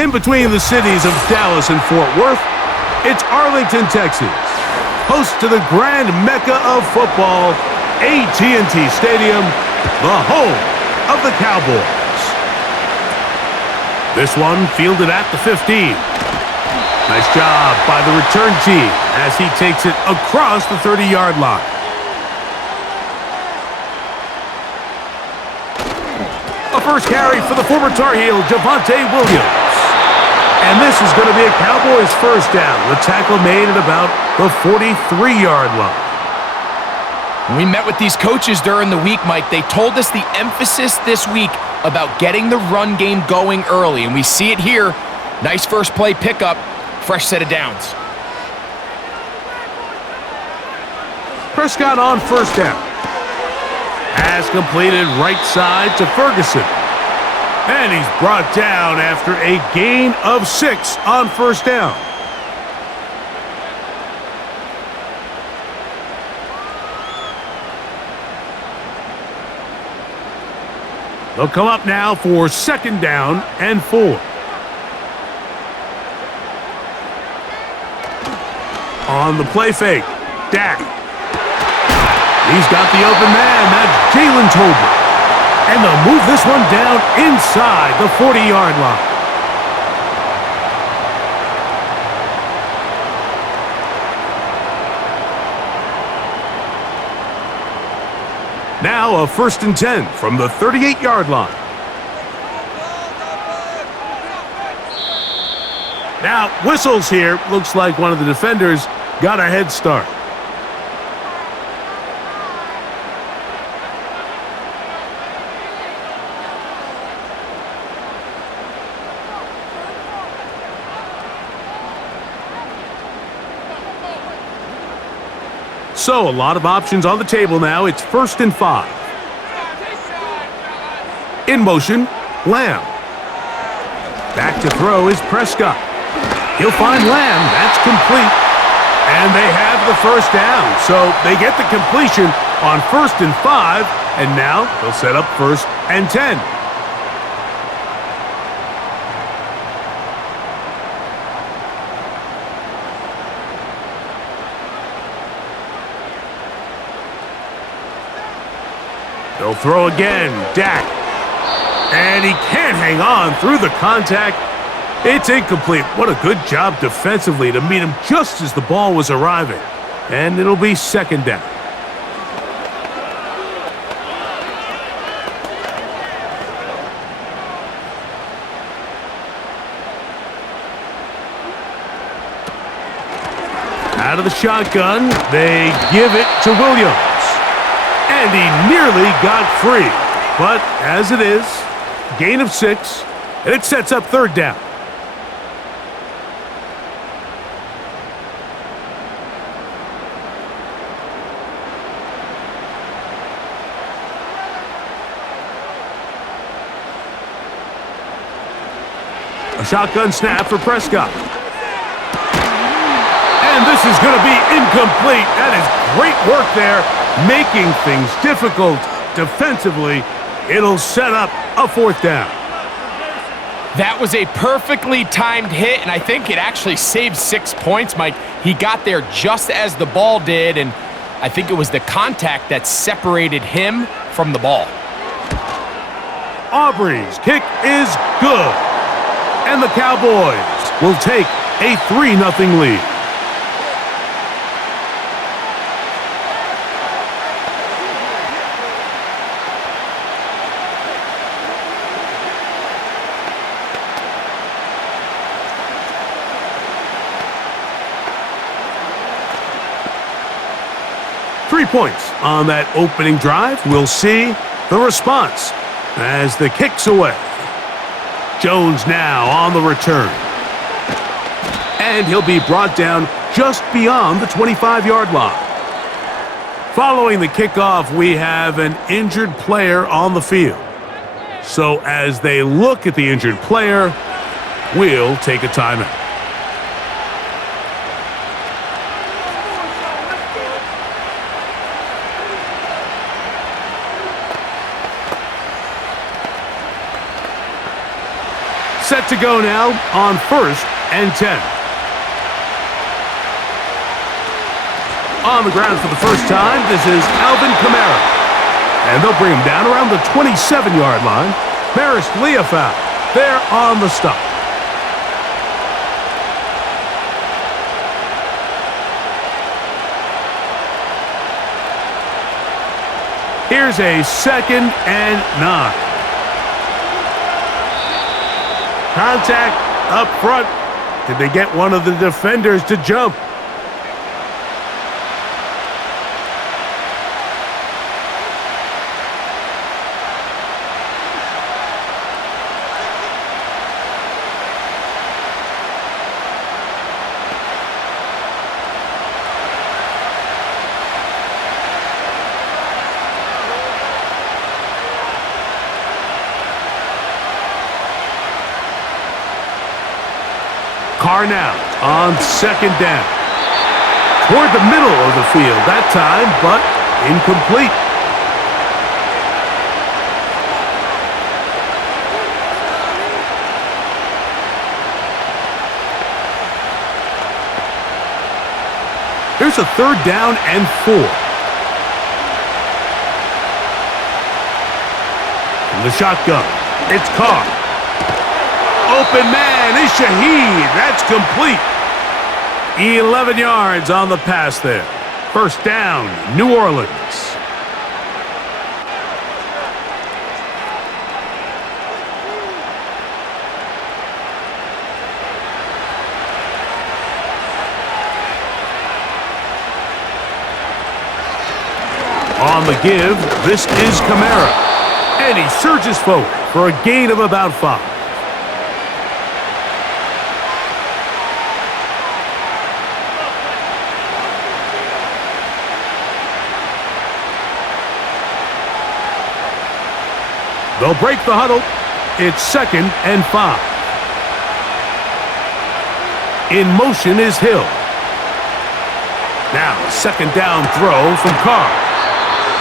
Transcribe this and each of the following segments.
In between the cities of Dallas and Fort Worth, it's Arlington, Texas, host to the grand mecca of football, AT&T Stadium, the home of the Cowboys. This one fielded at the 15. Nice job by the return team as he takes it across the 30-yard line. A first carry for the former Tar Heel, Javonte Williams. And this is going to be a Cowboys first down. The tackle made at about the 43-yard line. When we met with these coaches during the week, Mike, they told us the emphasis this week about getting the run game going early, and we see it here. Nice first play pickup, fresh set of downs. Prescott on first down. Pass completed right side to Ferguson. And he's brought down after a gain of 6 on first down. They'll come up now for second down and 4. On the play fake, Dak. He's got the open man. That's Jalen Tolbert. And they'll move this one down inside the 40-yard line. Now a 1st and 10 from the 38-yard line. Now whistles here. Looks like one of the defenders got a head start. So, a lot of options on the table now. It's 1st and 5. In motion, Lamb. Back to throw is Prescott. He'll find Lamb. That's complete. And they have the first down. So, they get the completion on 1st and 5. And now they'll set up 1st and 10. They'll throw again, Dak. And he can't hang on through the contact. It's incomplete. What a good job defensively to meet him just as the ball was arriving. And it'll be second down. Out of the shotgun, they give it to Williams. And he nearly got free. But as it is, gain of 6, and it sets up 3rd down. A shotgun snap for Prescott. And this is going to be incomplete. That is great work there, making things difficult defensively. It'll set up a 4th down. That was a perfectly timed hit, and I think it actually saved 6 points, Mike. He got there just as the ball did, and I think it was the contact that separated him from the ball. Aubrey's kick is good. And the Cowboys will take a 3-0 lead. Points on that opening drive. We'll see the response as the kick's away. Jones now on the return. And he'll be brought down just beyond the 25-yard line. Following the kickoff, we have an injured player on the field. So as they look at the injured player, we'll take a timeout. Set to go now on 1st and 10. On the ground for the first time, this is Alvin Kamara. And they'll bring him down around the 27-yard line. Maris Leofow there on the stop. Here's a 2nd and 9. Contact up front. Did they get one of the defenders to jump? Carr now on 2nd down. Toward the middle of the field that time, but incomplete. Here's a 3rd down and 4. From the shotgun, it's Carr. Open man is Shaheed. That's complete. 11 yards on the pass there. 1st down, New Orleans. On the give, this is Kamara. And he surges forward for a gain of about 5. They'll break the huddle. It's 2nd and 5. In motion is Hill. Now, 2nd down throw from Carr.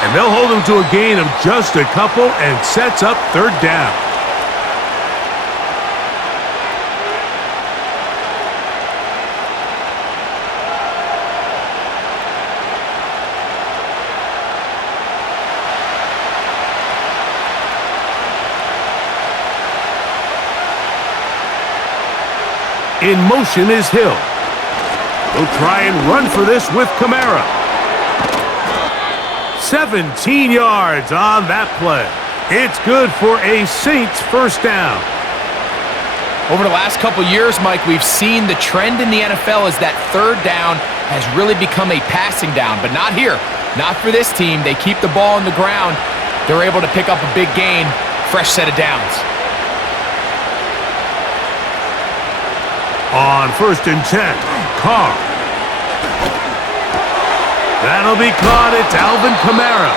And they'll hold him to a gain of just a couple and sets up 3rd down. In motion is Hill. They'll try and run for this with Kamara. 17 yards on that play. It's good for a Saints 1st down. Over the last couple years, Mike, we've seen the trend in the NFL is that 3rd down has really become a passing down, but not here. Not for this team. They keep the ball on the ground. They're able to pick up a big gain. Fresh set of downs. On 1st and 10, Carr. That'll be caught. It's Alvin Kamara.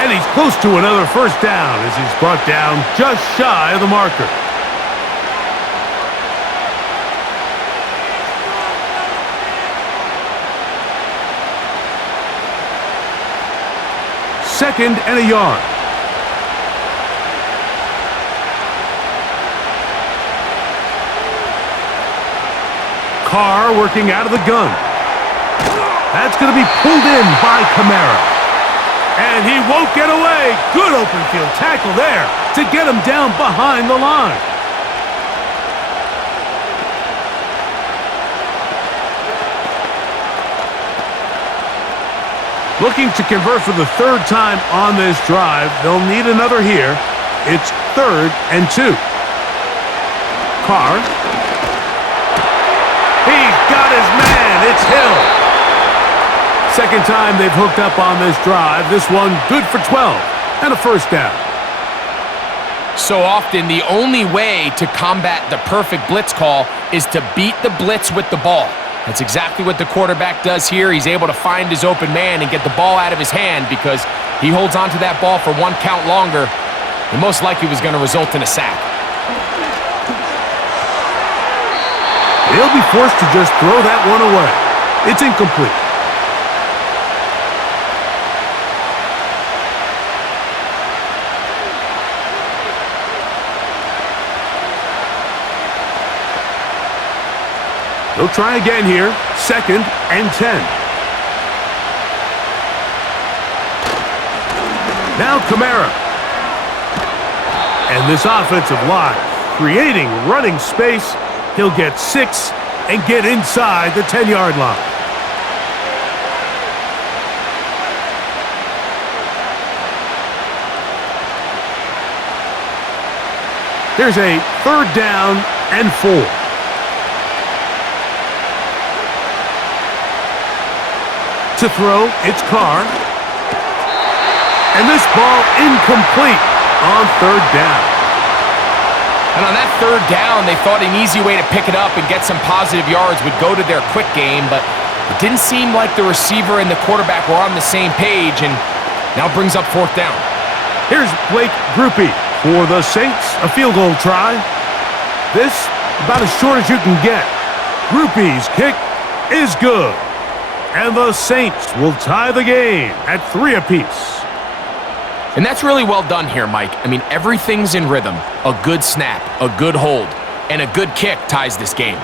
And he's close to another 1st down as he's brought down just shy of the marker. Second and a yard. Carr working out of the gun. That's going to be pulled in by Kamara. And he won't get away. Good open field tackle there to get him down behind the line. Looking to convert for the 3rd time on this drive. They'll need another here. It's 3rd and 2. Carr. He's got his man. It's Hill. 2nd time they've hooked up on this drive. This one good for 12 and a 1st down. So often, the only way to combat the perfect blitz call is to beat the blitz with the ball. That's exactly what the quarterback does here. He's able to find his open man and get the ball out of his hand because he holds onto that ball for 1 count longer. And most likely was going to result in a sack. They'll be forced to just throw that one away. It's incomplete. He'll try again here. 2nd and 10. Now Kamara. And this offensive line creating running space. He'll get 6 and get inside the 10-yard line. Here's a 3rd down and 4. To throw, it's Carr. And this ball incomplete on 3rd down. And on that 3rd down, they thought an easy way to pick it up and get some positive yards would go to their quick game, but it didn't seem like the receiver and the quarterback were on the same page, and now brings up 4th down. Here's Blake Grupe for the Saints, a field goal try. This about as short as you can get. Grupe's kick is good. And the Saints will tie the game at 3 apiece. And that's really well done here, Mike. I mean, everything's in rhythm. A good snap, a good hold, and a good kick ties this game.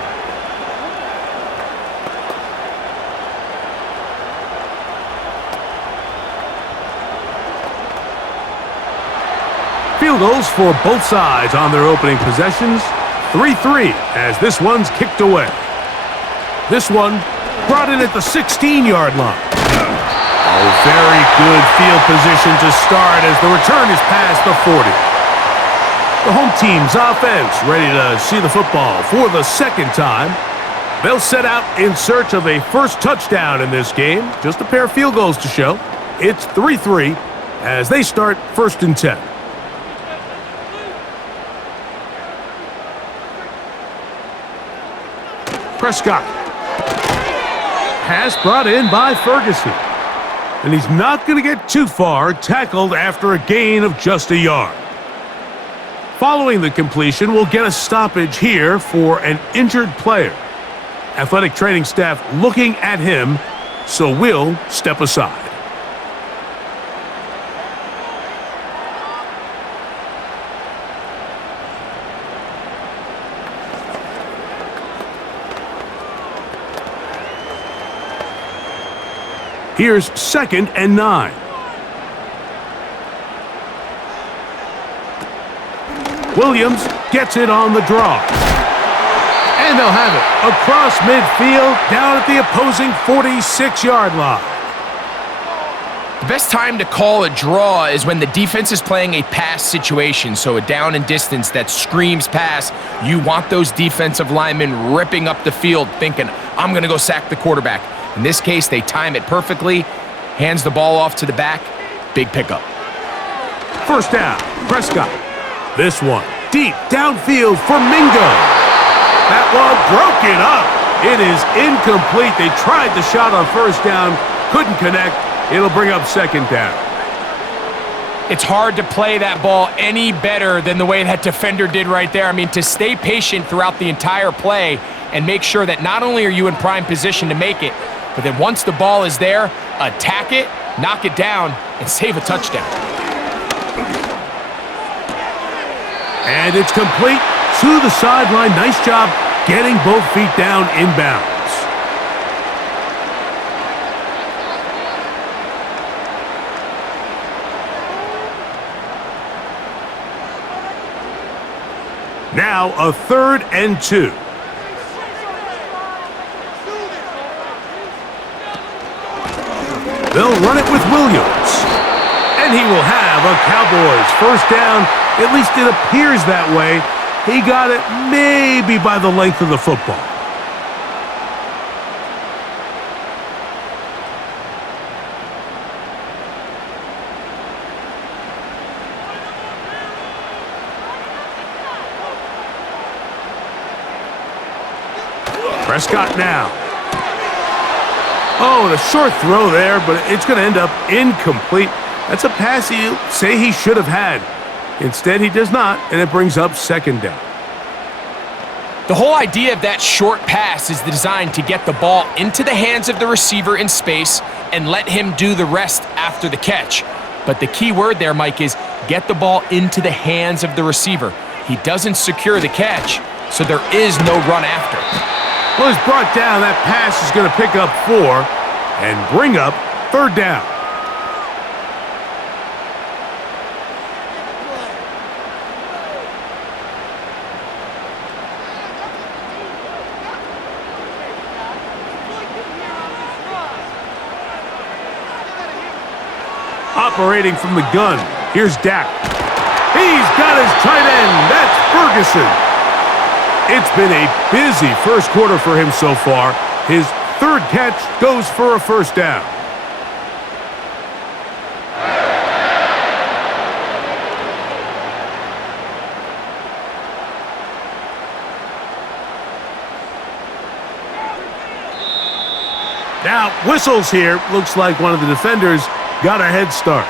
Field goals for both sides on their opening possessions. 3-3 as this one's kicked away. This one brought in at the 16-yard line. Oh, very good field position to start as the return is past the 40. The home team's offense ready to see the football for the 2nd time. They'll set out in search of a first touchdown in this game. Just a pair of field goals to show. It's 3-3 as they start 1st and 10. Prescott. Pass brought in by Ferguson. And he's not going to get too far, tackled after a gain of just a yard. Following the completion, we'll get a stoppage here for an injured player. Athletic training staff looking at him, so we'll step aside. Here's 2nd and 9. Williams gets it on the draw. And they'll have it across midfield down at the opposing 46-yard line. The best time to call a draw is when the defense is playing a pass situation, so a down and distance that screams pass. You want those defensive linemen ripping up the field thinking, I'm going to go sack the quarterback. In this case, they time it perfectly, hands the ball off to the back, big pickup. 1st down, Prescott. This one, deep downfield for Mingo. That one broken up. It is incomplete. They tried the shot on 1st down, couldn't connect. It'll bring up 2nd down. It's hard to play that ball any better than the way that defender did right there. I mean, to stay patient throughout the entire play and make sure that not only are you in prime position to make it, but then once the ball is there, attack it, knock it down, and save a touchdown. And it's complete to the sideline. Nice job getting both feet down inbounds. Now a 3rd and 2. They'll run it with Williams. And he will have a Cowboys 1st down. At least it appears that way. He got it maybe by the length of the football. Prescott now. Oh, and a short throw there, but it's going to end up incomplete. That's a pass you say he should have had. Instead, he does not, and it brings up 2nd down. The whole idea of that short pass is designed to get the ball into the hands of the receiver in space and let him do the rest after the catch. But the key word there, Mike, is get the ball into the hands of the receiver. He doesn't secure the catch, so there is no run after. Well, he's brought down. That pass is going to pick up 4 and bring up 3rd down. Operating from the gun, here's Dak. He's got his tight end. That's Ferguson. It's been a busy first quarter for him so far. His 3rd catch goes for a 1st down. Now, whistles here. Looks like one of the defenders got a head start.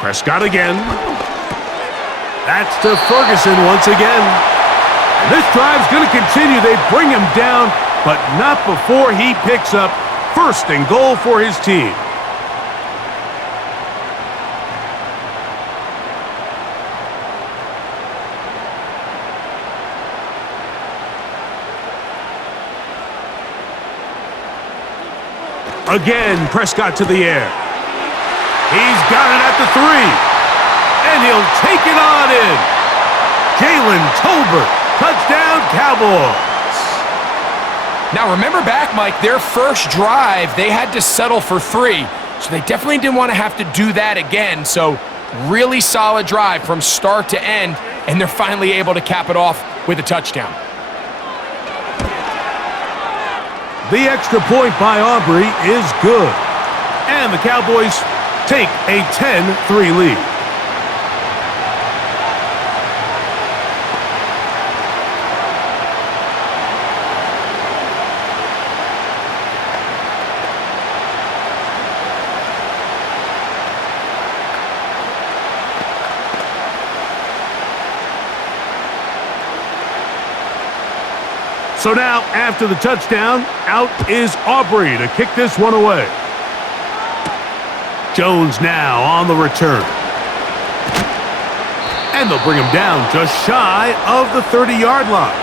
Prescott again. That's to Ferguson once again. And this drive's going to continue. They bring him down, but not before he picks up 1st and goal for his team. Again, Prescott to the air. He's got it at the 3. And he'll take it on in. Jalen Tolbert, touchdown Cowboys. Now remember back, Mike, their first drive, they had to settle for 3. So they definitely didn't want to have to do that again. So really solid drive from start to end. And they're finally able to cap it off with a touchdown. The extra point by Aubrey is good. And the Cowboys take a 10-3 lead. So now, after the touchdown, out is Aubrey to kick this one away. Jones now on the return. And they'll bring him down just shy of the 30-yard line.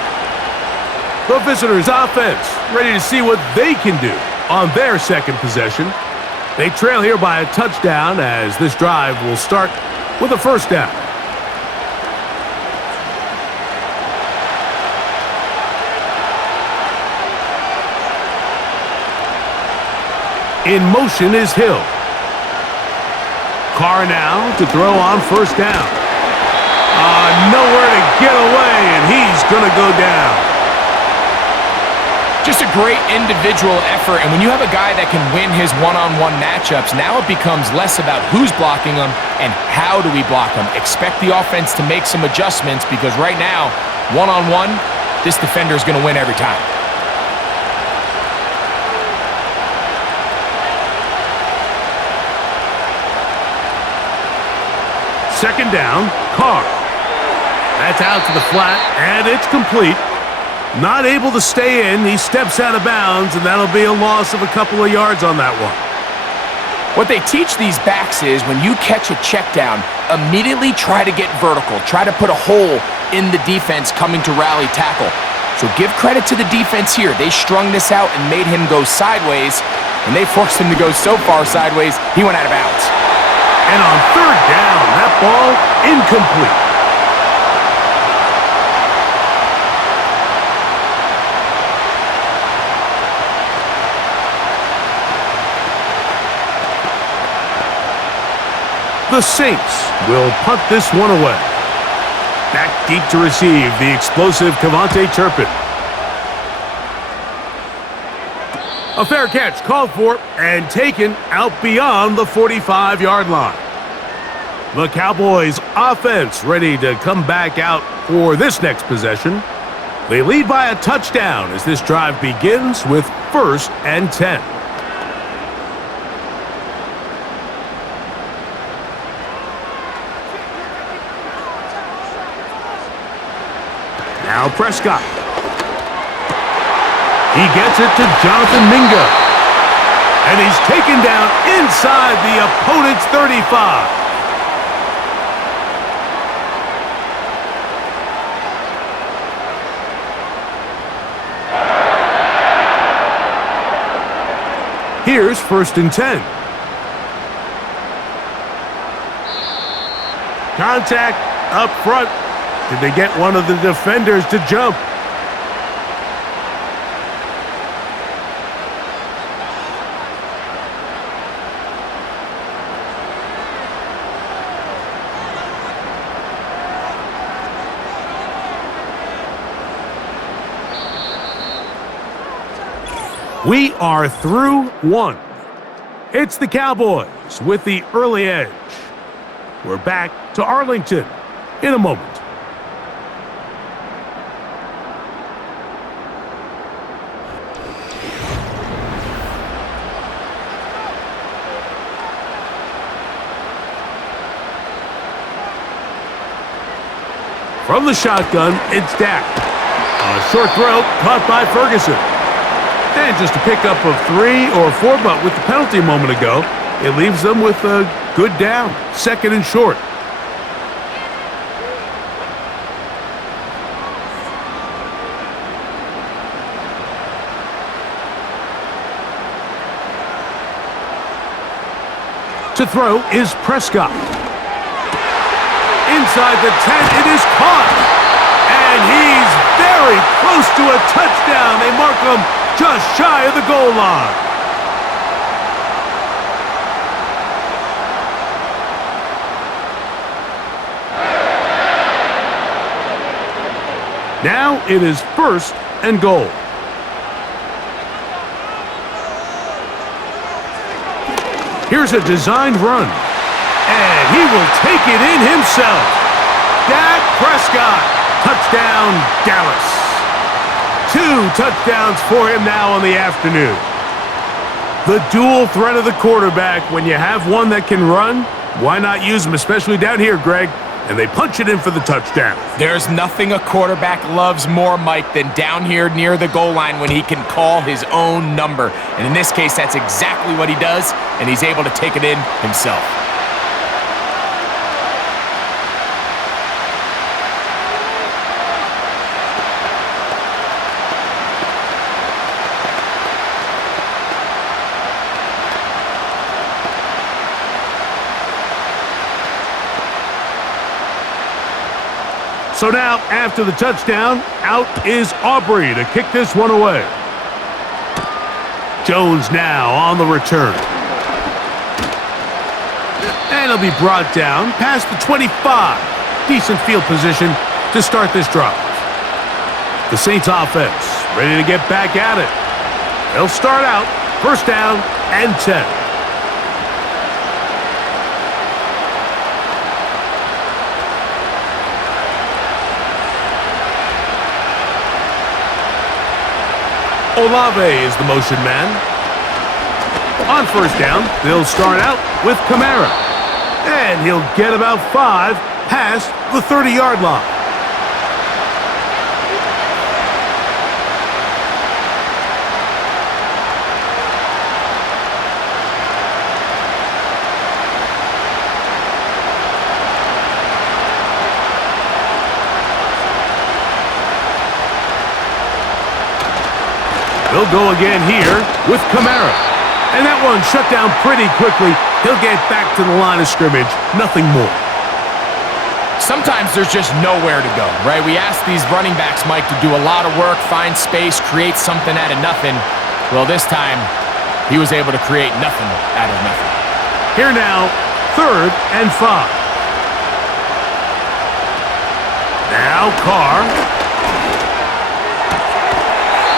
The visitors' offense ready to see what they can do on their second possession. They trail here by a touchdown as this drive will start with a 1st down. In motion is Hill. Carr now to throw on 1st down. Nowhere to get away, and he's going to go down. Just a great individual effort, and when you have a guy that can win his one-on-one matchups, now it becomes less about who's blocking him and how do we block him. Expect the offense to make some adjustments because right now, one-on-one, this defender is going to win every time. 2nd down, Carr. That's out to the flat, and it's complete. Not able to stay in. He steps out of bounds, and that'll be a loss of a couple of yards on that one. What they teach these backs is when you catch a check down, immediately try to get vertical. Try to put a hole in the defense coming to rally tackle. So give credit to the defense here. They strung this out and made him go sideways, and they forced him to go so far sideways, he went out of bounds. And on 3rd down, that ball incomplete. The Saints will punt this one away. Back deep to receive the explosive Cavante Turpin. A fair catch called for and taken out beyond the 45-yard line. The Cowboys offense ready to come back out for this next possession. They lead by a touchdown as this drive begins with 1st and 10. Now Prescott. He gets it to Jonathan Mingo. And he's taken down inside the opponent's 35. Here's 1st and 10. Contact up front. Did they get one of the defenders to jump? We are through one. It's the Cowboys with the early edge. We're back to Arlington in a moment. From the shotgun, it's Dak. A short throw caught by Ferguson. And just a pickup of 3 or 4, but with the penalty a moment ago, it leaves them with a good down, 2nd and short. To throw is Prescott. Inside the 10, it is caught. And he's very close to a touchdown. They mark him just shy of the goal line. Now it is 1st and goal. Here's a designed run. And he will take it in himself. Dak Prescott. Touchdown, Dallas. 2 touchdowns for him now on the afternoon. The dual threat of the quarterback. When you have one that can run, why not use him, especially down here, Greg? And they punch it in for the touchdown. There's nothing a quarterback loves more, Mike, than down here near the goal line when he can call his own number. And in this case, that's exactly what he does, and he's able to take it in himself. So now, after the touchdown, out is Aubrey to kick this one away. Jones now on the return. And he'll be brought down past the 25. Decent field position to start this drive. The Saints offense ready to get back at it. They'll start out 1st down and 10. Olave is the motion man. On 1st down, they'll start out with Kamara. And he'll get about 5 past the 30-yard line. They'll go again here with Kamara. And that one shut down pretty quickly. He'll get back to the line of scrimmage. Nothing more. Sometimes there's just nowhere to go, right? We ask these running backs, Mike, to do a lot of work, find space, create something out of nothing. Well, this time, he was able to create nothing out of nothing. Here now, 3rd and 5. Now Carr.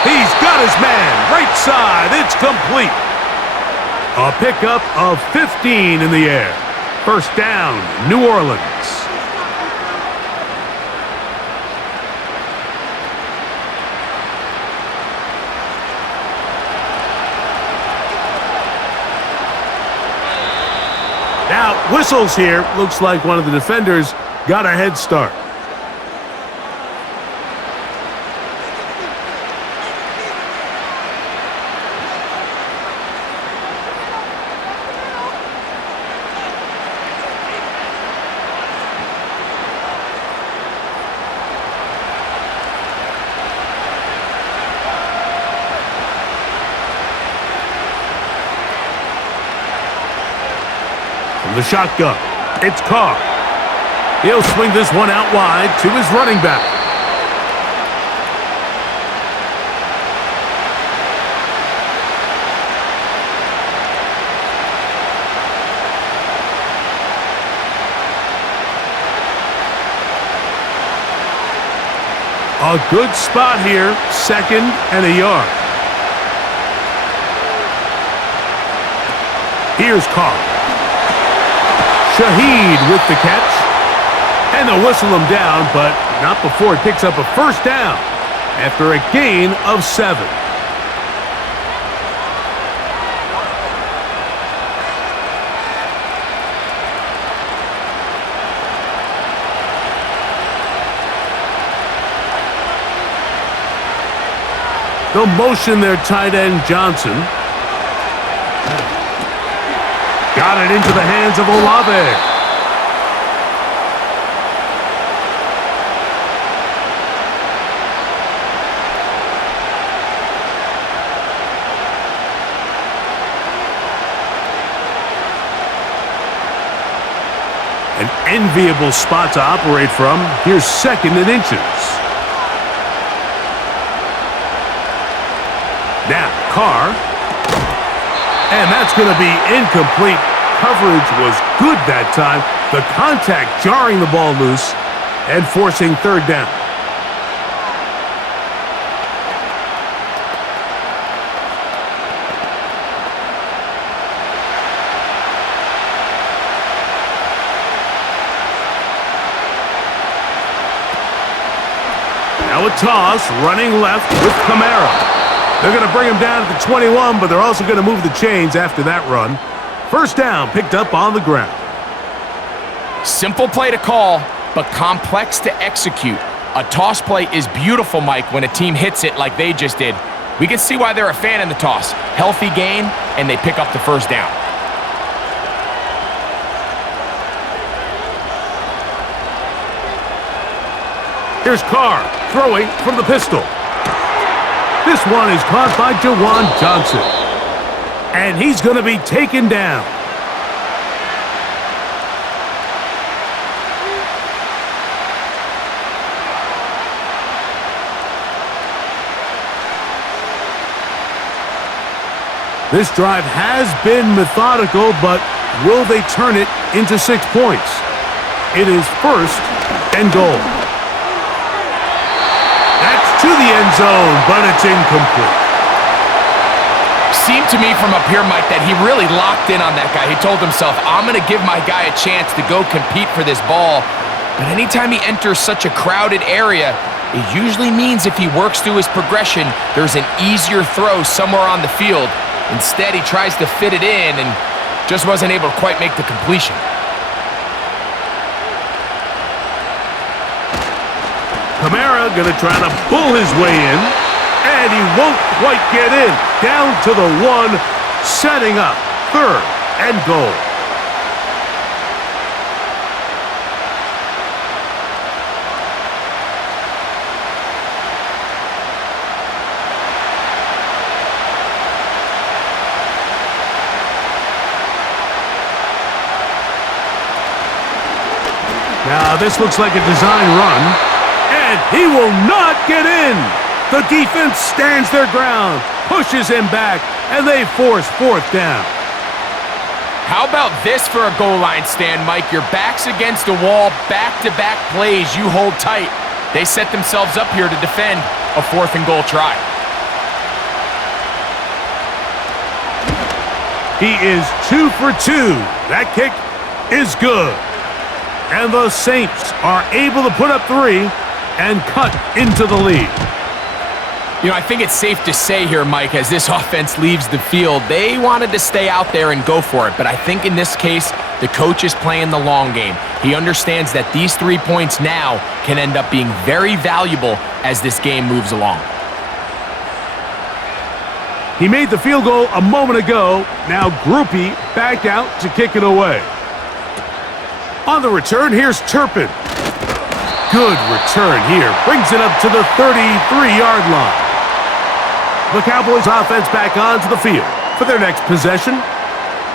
He's got his man, right side, it's complete. A pickup of 15 in the air. 1st down, New Orleans. Now, whistles here. Looks like one of the defenders got a head start. the shotgun. It's Carr. He'll swing this one out wide to his running back. A good spot here, 2nd and a yard. Here's Carr. Shaheed with the catch. And they'll whistle him down, but not before he picks up a first down after a gain of 7. They'll motion their tight end, Johnson. Got it into the hands of Olave. An enviable spot to operate from. Here's 2nd and inches. Now, Carr. And that's going to be incomplete. Coverage was good that time. The contact jarring the ball loose and forcing 3rd down. Now a toss, running left with Kamara. They're going to bring him down at the 21, but they're also going to move the chains after that run. First down picked up on the ground. Simple play to call, but complex to execute. A toss play is beautiful, Mike, when a team hits it like they just did. We can see why they're a fan in the toss. Healthy gain, and they pick up the first down. Here's Carr, throwing from the pistol. This one is caught by Jawan Johnson. And he's going to be taken down. This drive has been methodical, but will they turn it into 6 points? It is 1st and goal. That's to the end zone, but it's incomplete. Seemed to me from up here, Mike, that he really locked in on that guy. He told himself, I'm going to give my guy a chance to go compete for this ball. But anytime he enters such a crowded area, it usually means if he works through his progression, there's an easier throw somewhere on the field. Instead, he tries to fit it in and just wasn't able to quite make the completion. Kamara going to try to pull his way in, and he won't quite get in. Down to the 1, setting up 3rd and goal. Now this looks like a design run, and he will not get in. The defense stands their ground, pushes him back, and they force 4th down. How about this for a goal line stand, Mike? Your back's against the wall, back-to-back plays, you hold tight. They set themselves up here to defend a 4th and goal try. He is 2 for 2. That kick is good. And the Saints are able to put up 3 and cut into the lead. You know, I think it's safe to say here, Mike, as this offense leaves the field, they wanted to stay out there and go for it. But I think in this case, the coach is playing the long game. He understands that these 3 points now can end up being very valuable as this game moves along. He made the field goal a moment ago. Now Groupie back out to kick it away. On the return, here's Turpin. Good return here. Brings it up to the 33-yard line. The Cowboys offense back onto the field for their next possession.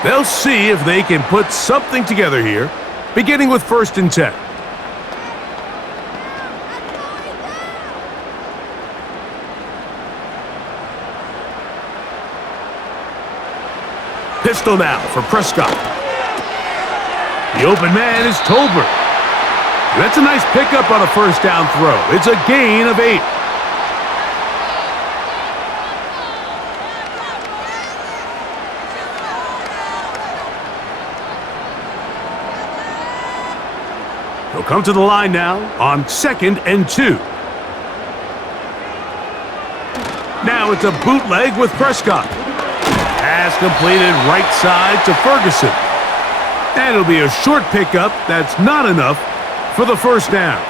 They'll see if they can put something together here, beginning with 1st and 10. Pistol now for Prescott. The open man is Tolbert. That's a nice pickup on a 1st down throw. It's a gain of 8. He'll come to the line now on 2nd and 2. Now it's a bootleg with Prescott. Pass completed right side to Ferguson. And it'll be a short pickup. That's not enough for the 1st down.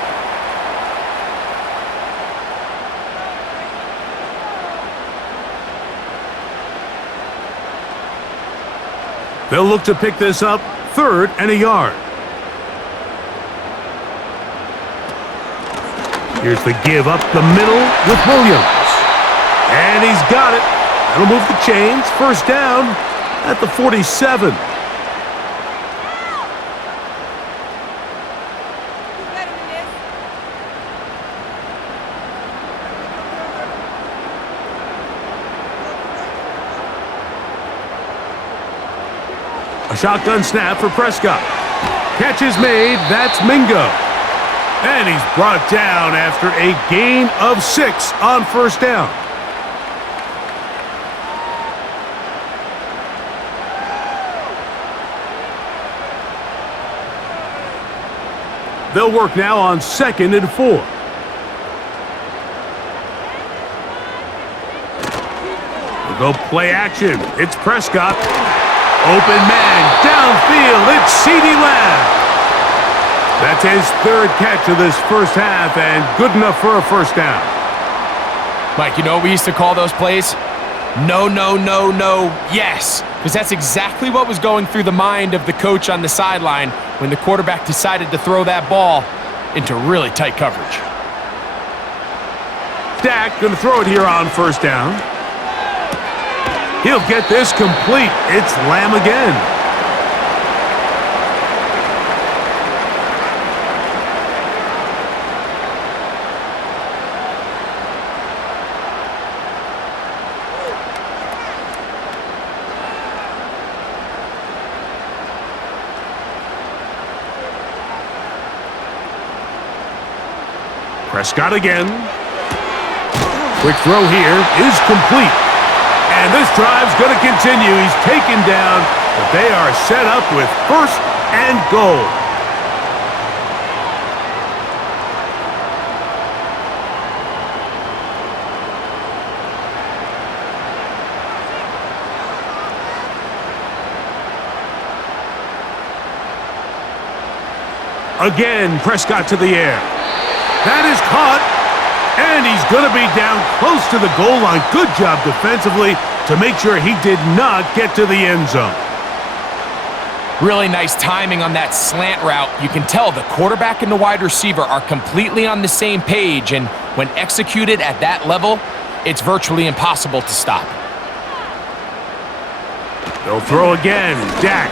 They'll look to pick this up 3rd and a yard. Here's the give up the middle with Williams. And he's got it. That'll move the chains. 1st down at the 47. A shotgun snap for Prescott. Catch is made. That's Mingo. And he's brought down after a gain of 6 on 1st down. They'll work now on 2nd and 4. They'll go play action. It's Prescott. Open man, downfield, it's CeeDee Lamb. That's his 3rd catch of this 1st half and good enough for a 1st down. Mike, you know what we used to call those plays? No, no, no, no, yes. Because that's exactly what was going through the mind of the coach on the sideline when the quarterback decided to throw that ball into really tight coverage. Dak going to throw it here on 1st down. He'll get this complete. It's Lamb again. Prescott again. Quick throw here is complete. And this drive's going to continue. He's taken down, but they are set up with 1st and goal. Again, Prescott to the air. That is caught, and he's going to be down close to the goal line. Good job defensively to make sure he did not get to the end zone. Really nice timing on that slant route. You can tell the quarterback and the wide receiver are completely on the same page, and when executed at that level, it's virtually impossible to stop. They'll throw again. Dak.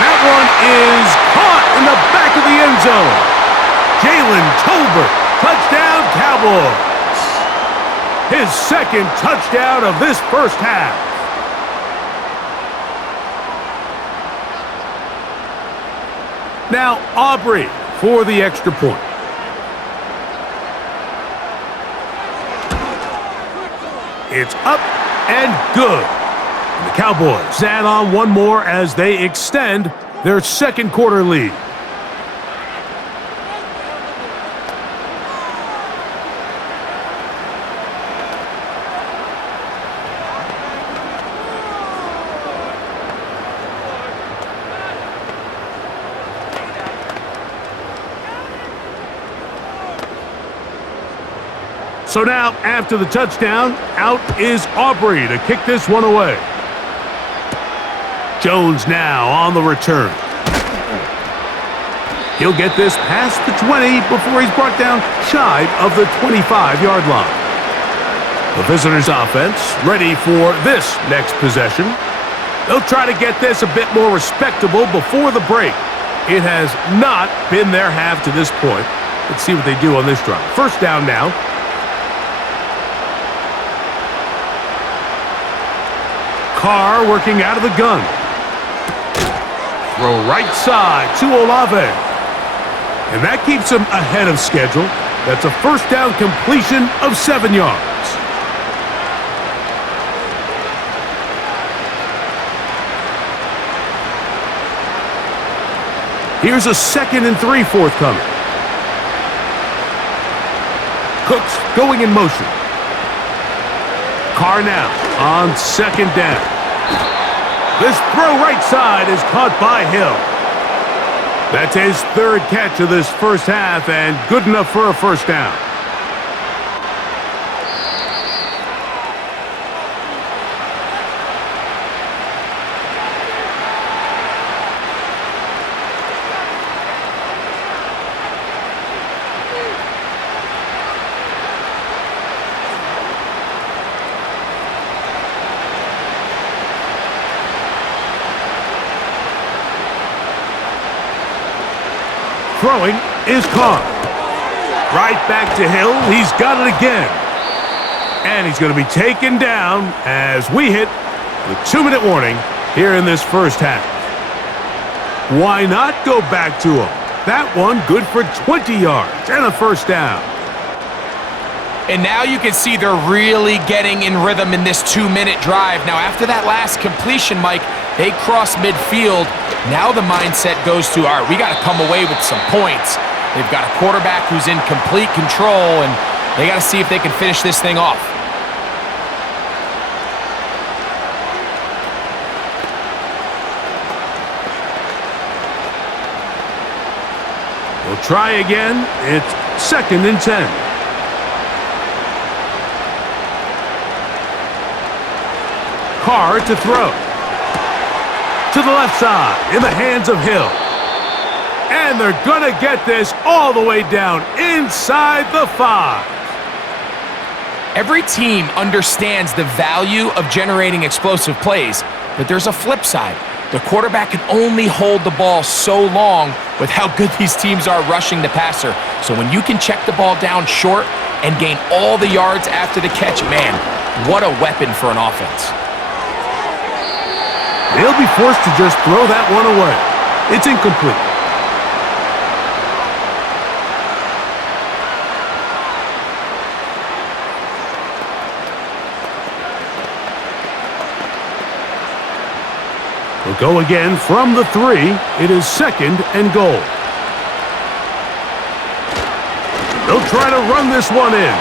That one is caught in the back of the end zone. Jalen Tolbert, touchdown Cowboys. His 2nd touchdown of this 1st half. Now Aubrey for the extra point. It's up and good. And the Cowboys add on one more as they extend their 2nd quarter lead. So now, after the touchdown, out is Aubrey to kick this one away. Jones now on the return. He'll get this past the 20 before he's brought down shy of the 25-yard line. The visitors' offense ready for this next possession. They'll try to get this a bit more respectable before the break. It has not been their half to this point. Let's see what they do on this drive. First down now. Carr working out of the gun. Throw right side to Olave. And that keeps him ahead of schedule. That's a first down completion of 7 yards. Here's a 2nd and 3 forthcoming. Cooks going in motion. Carr now on 2nd down. This throw right side is caught by Hill. That's his 3rd catch of this first half and good enough for a first down. Throwing is Carr. Right back to Hill. He's got it again. And he's going to be taken down as we hit the 2-minute warning here in this first half. Why not go back to him? That one good for 20 yards and a first down. And now you can see they're really getting in rhythm in this 2-minute drive. Now, after that last completion, Mike, they cross midfield. Now the mindset goes to, all right, we got to come away with some points. They've got a quarterback who's in complete control, and they got to see if they can finish this thing off. We'll try again. It's 2nd and 10. Carr to throw. To the left side, in the hands of Hill. And they're going to get this all the way down inside the 5. Every team understands the value of generating explosive plays, but there's a flip side. The quarterback can only hold the ball so long with how good these teams are rushing the passer. So when you can check the ball down short and gain all the yards after the catch, man, what a weapon for an offense. They'll be forced to just throw that one away. It's incomplete. We'll go again from the 3. It is 2nd and goal. They'll try to run this one in.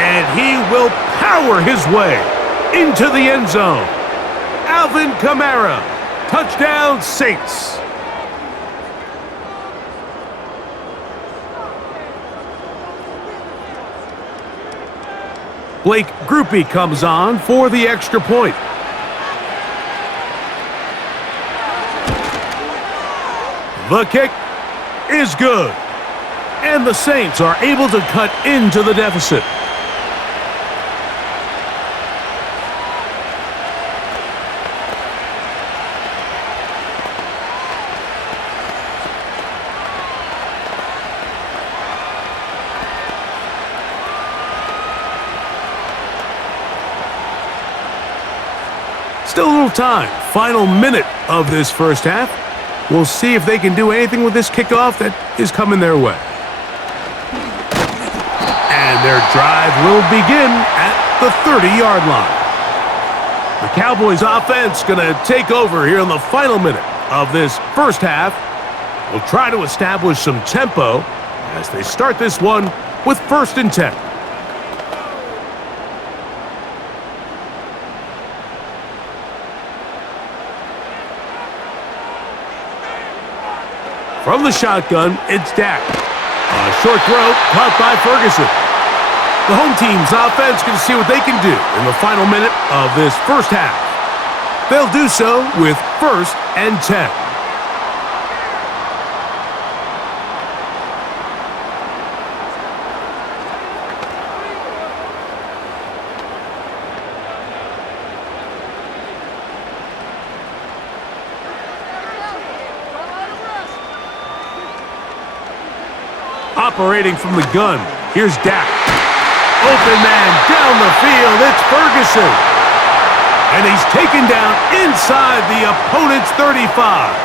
And he will power his way into the end zone. Alvin Kamara, touchdown Saints. Blake Groupie comes on for the extra point. The kick is good. And the Saints are able to cut into the deficit. Still a little time. Final minute of this first half. We'll see if they can do anything with this kickoff that is coming their way. And their drive will begin at the 30-yard line. The Cowboys offense going to take over here in the final minute of this first half. We'll try to establish some tempo as they start this one with 1st and 10. From the shotgun, it's Dak. A short throw caught by Ferguson. The home team's offense can see what they can do in the final minute of this first half. They'll do so with 1st and 10. operating from the gun. Here's Dak. Open man down the field. It's Ferguson. And he's taken down inside the opponent's 35.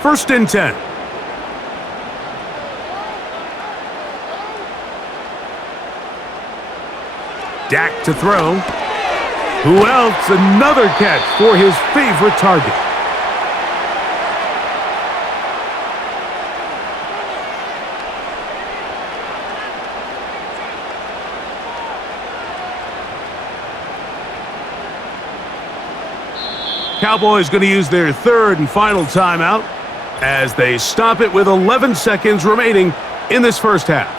First and 10. Dak to throw. Who else? Another catch for his favorite target. Cowboys going to use their third and final timeout as they stop it with 11 seconds remaining in this first half.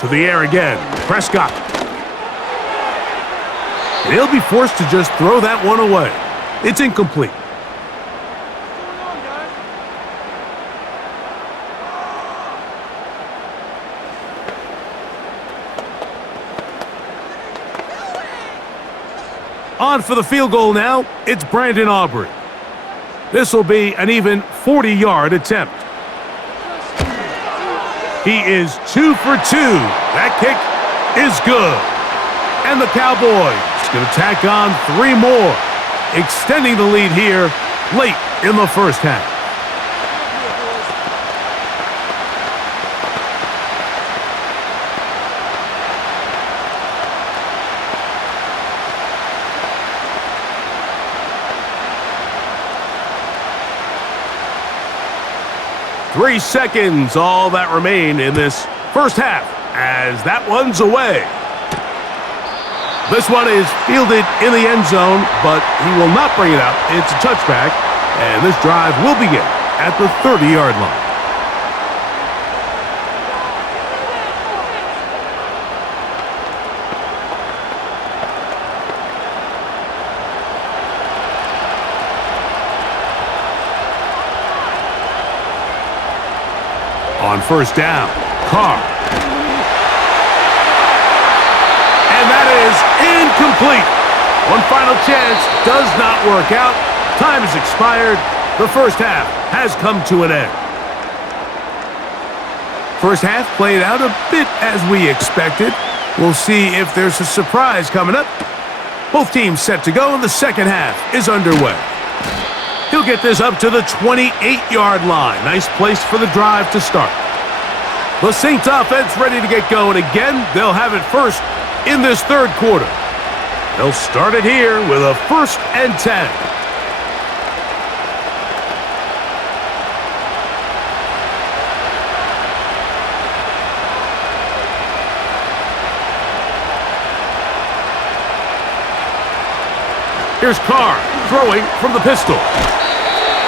To the air again, Prescott. And he'll be forced to just throw that one away. It's incomplete. On for the field goal now, it's Brandin Aubrey. This will be an even 40-yard attempt. He is 2 for 2. That kick is good. And the Cowboys going to tack on 3 more, extending the lead here late in the first half. Three seconds, all that remain in this first half, as that one's away. This one is fielded in the end zone, but he will not bring it out. It's a touchback, and this drive will begin at the 30-yard line. On first down, Carr. And that is incomplete. One final chance does not work out. Time has expired. The first half has come to an end. First half played out a bit as we expected. We'll see if there's a surprise coming up. Both teams set to go, and the second half is underway. He'll get this up to the 28-yard line. Nice place for the drive to start. The Saints offense ready to get going again. They'll have it first in this third quarter. They'll start it here with a 1st and 10. Here's Carr throwing from the pistol.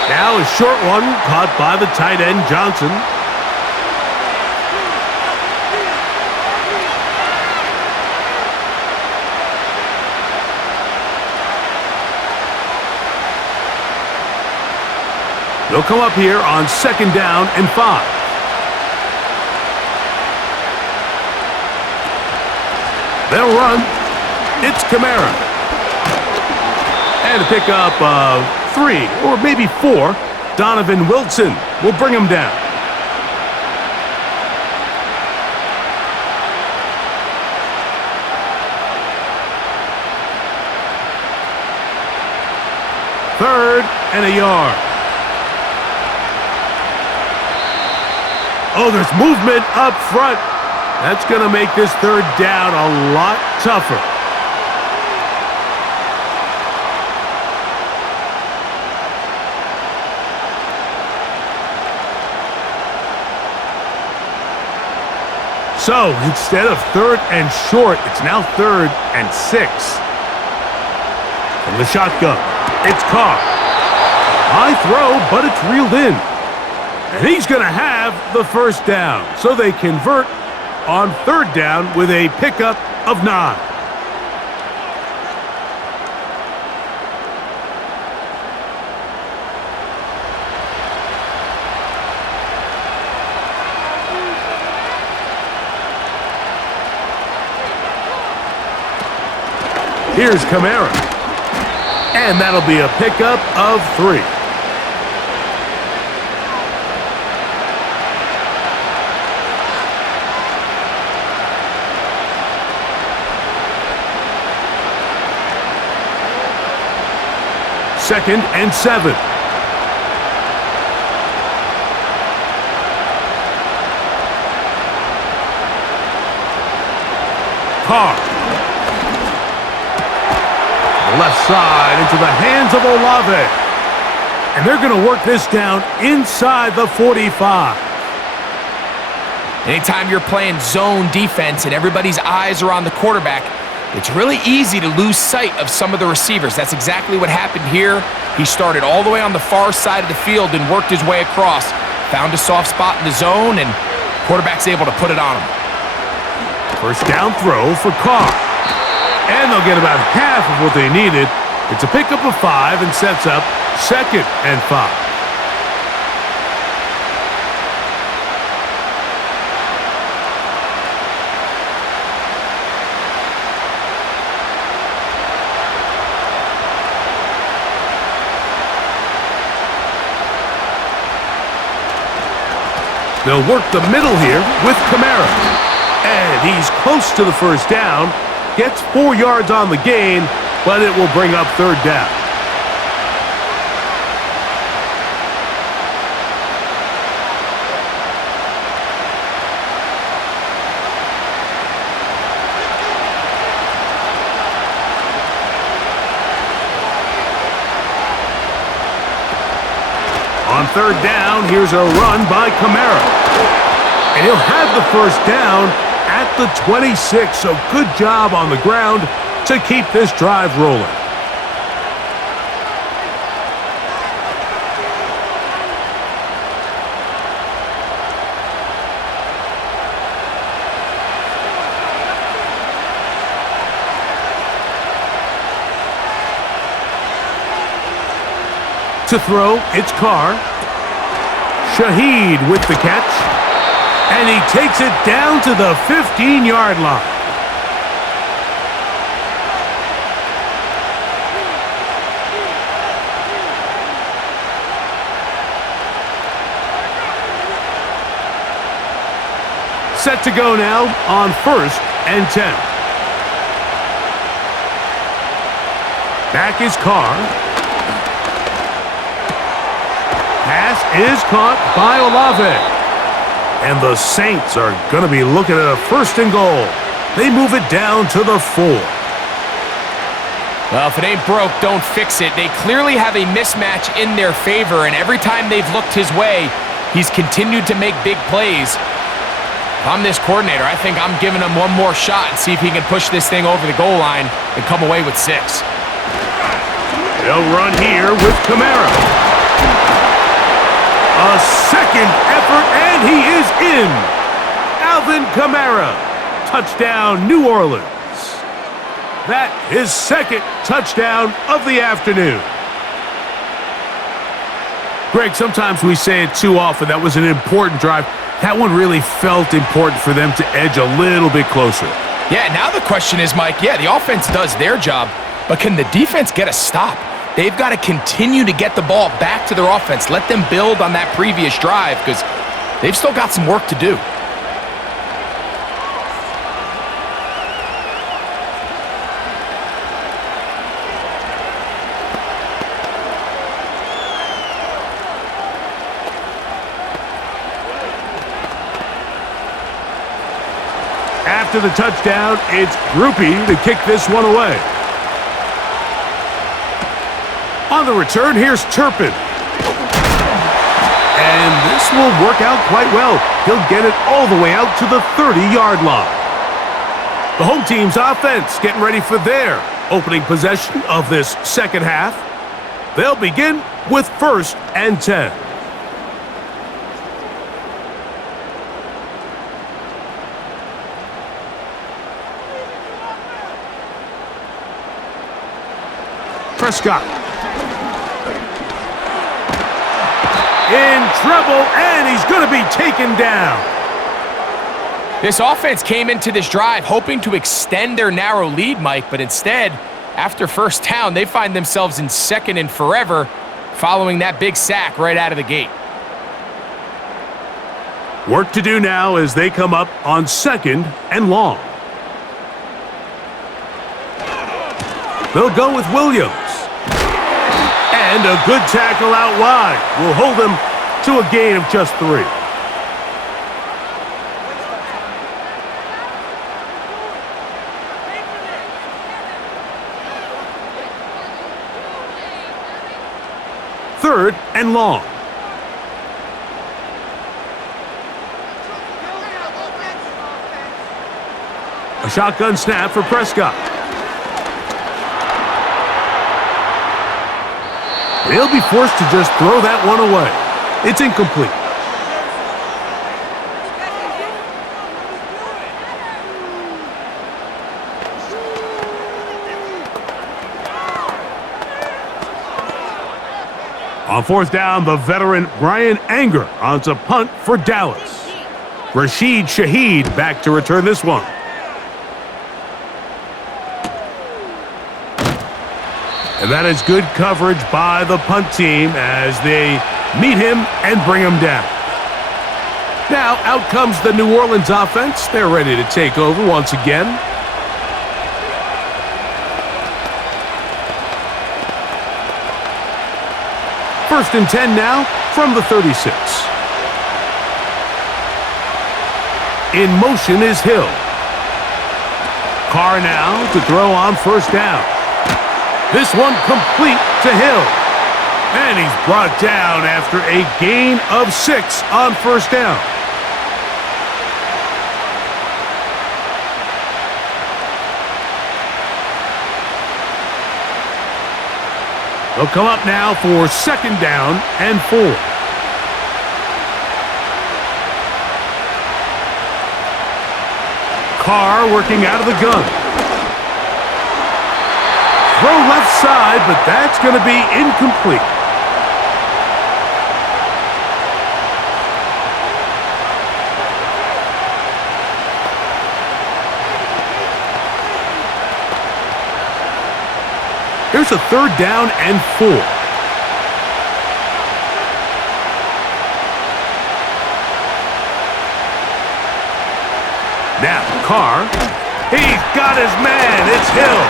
Now a short one caught by the tight end Johnson. They'll come up here on 2nd down and 5. They'll run. It's Kamara. And a pickup of 3 or maybe 4. Donovan Wilson will bring him down. Third and a yard. Oh, there's movement up front. That's going to make this third down a lot tougher. So, instead of 3rd and short, it's now 3rd and 6. From the shotgun. It's caught. High throw, but it's reeled in. And he's going to have the first down. So they convert on third down with a pickup of 9. Here's Kamara. And that'll be a pickup of 3. Second and 7. Carr. Left side into the hands of Olave. And they're going to work this down inside the 45. Anytime you're playing zone defense and everybody's eyes are on the quarterback, it's really easy to lose sight of some of the receivers. That's exactly what happened here. He started all the way on the far side of the field and worked his way across. Found a soft spot in the zone, and quarterback's able to put it on him. First down throw for Carr. And they'll get about half of what they needed. It's a pickup of 5 and sets up second and 5. They'll work the middle here with Kamara. And he's close to the first down. Gets 4 yards on the gain, but it will bring up third down. On third down, here's a run by Kamara. And he'll have the first down at the 26, so good job on the ground to keep this drive rolling. To throw, it's Carr. Shaheed with the catch. And he takes it down to the 15-yard line. Set to go now on first and 10. Back is Carr. Pass is caught by Olave. And the Saints are going to be looking at a first and goal. They move it down to the 4. Well, if it ain't broke, don't fix it. They clearly have a mismatch in their favor, and every time they've looked his way, he's continued to make big plays. If I'm this coordinator, I think I'm giving him one more shot and see if he can push this thing over the goal line and come away with 6. They'll run here with Kamara. A second effort, and he is in. Alvin Kamara. Touchdown, New Orleans. That is second touchdown of the afternoon. Greg, sometimes we say it too often. That was an important drive. That one really felt important for them to edge a little bit closer. Yeah, now the question is, Mike, yeah, the offense does their job, but can the defense get a stop? They've got to continue to get the ball back to their offense. Let them build on that previous drive because they've still got some work to do. After the touchdown, it's Groupie to kick this one away. On the return, here's Turpin. And this will work out quite well. He'll get it all the way out to the 30-yard line. The home team's offense getting ready for their opening possession of this second half. They'll begin with 1st and 10. Prescott. In trouble, and he's going to be taken down. This offense came into this drive hoping to extend their narrow lead, Mike, but instead, after 1st down, they find themselves in 2nd and forever following that big sack right out of the gate. Work to do now as they come up on 2nd and long. They'll go with Williams. And a good tackle out wide will hold them to a gain of just 3. Third and long. A shotgun snap for Prescott. They'll be forced to just throw that one away. It's incomplete. On 4th down, the veteran Brian Anger on to punt for Dallas. Rashid Shaheed back to return this one. And that is good coverage by the punt team as they meet him and bring him down. Now out comes the New Orleans offense. They're ready to take over once again. First and 10 now from the 36. In motion is Hill. Carr now to throw on 1st down. This one complete to Hill. And he's brought down after a gain of 6 on 1st down. They'll come up now for 2nd down and 4. Carr working out of the gun. Throw left side, but that's going to be incomplete. Here's a 3rd down and 4. Now, Carr, he's got his man, it's Hill.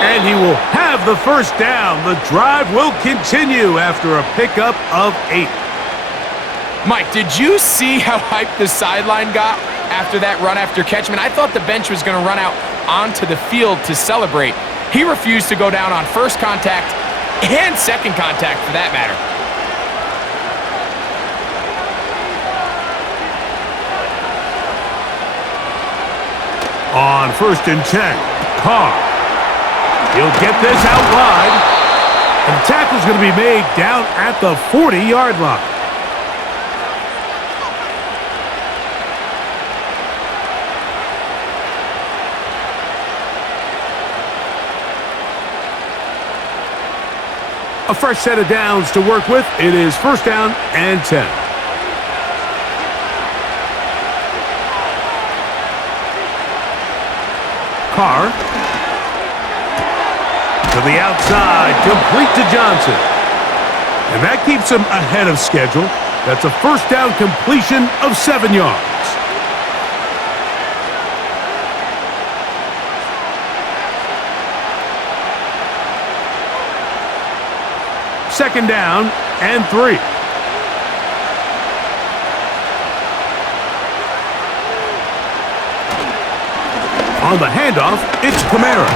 And he will have the 1st down. The drive will continue after a pickup of 8. Mike, did you see how hyped the sideline got after that run after catch? I thought the bench was going to run out onto the field to celebrate. He refused to go down on 1st contact and 2nd contact for that matter. On 1st and 10, Carr. He'll get this out wide. And the tackle's going to be made down at the 40-yard line. A fresh set of downs to work with. It is 1st down and 10. Carr. To the outside, complete to Johnson. And that keeps him ahead of schedule. That's a 1st down completion of 7 yards. Second down and 3. On the handoff, it's Kamara.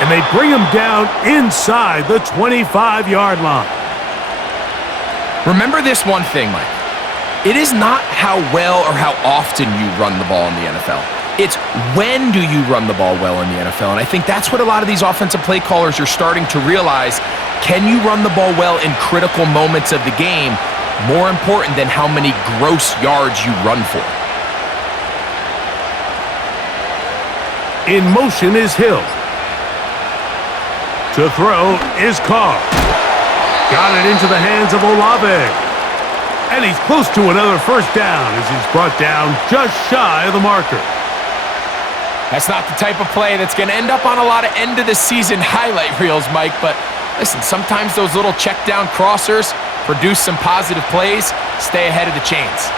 And they bring him down inside the 25-yard line. Remember this one thing, Mike. It is not how well or how often you run the ball in the NFL. It's when do you run the ball well in the NFL? And I think that's what a lot of these offensive play callers are starting to realize. Can you run the ball well in critical moments of the game? More important than how many gross yards you run for. In motion is Hill. To throw is Carr. Got it into the hands of Olave. And he's close to another first down as he's brought down just shy of the marker. That's not the type of play that's going to end up on a lot of end-of-the-season highlight reels, Mike, but listen, sometimes those little check-down crossers produce some positive plays. Stay ahead of the chains.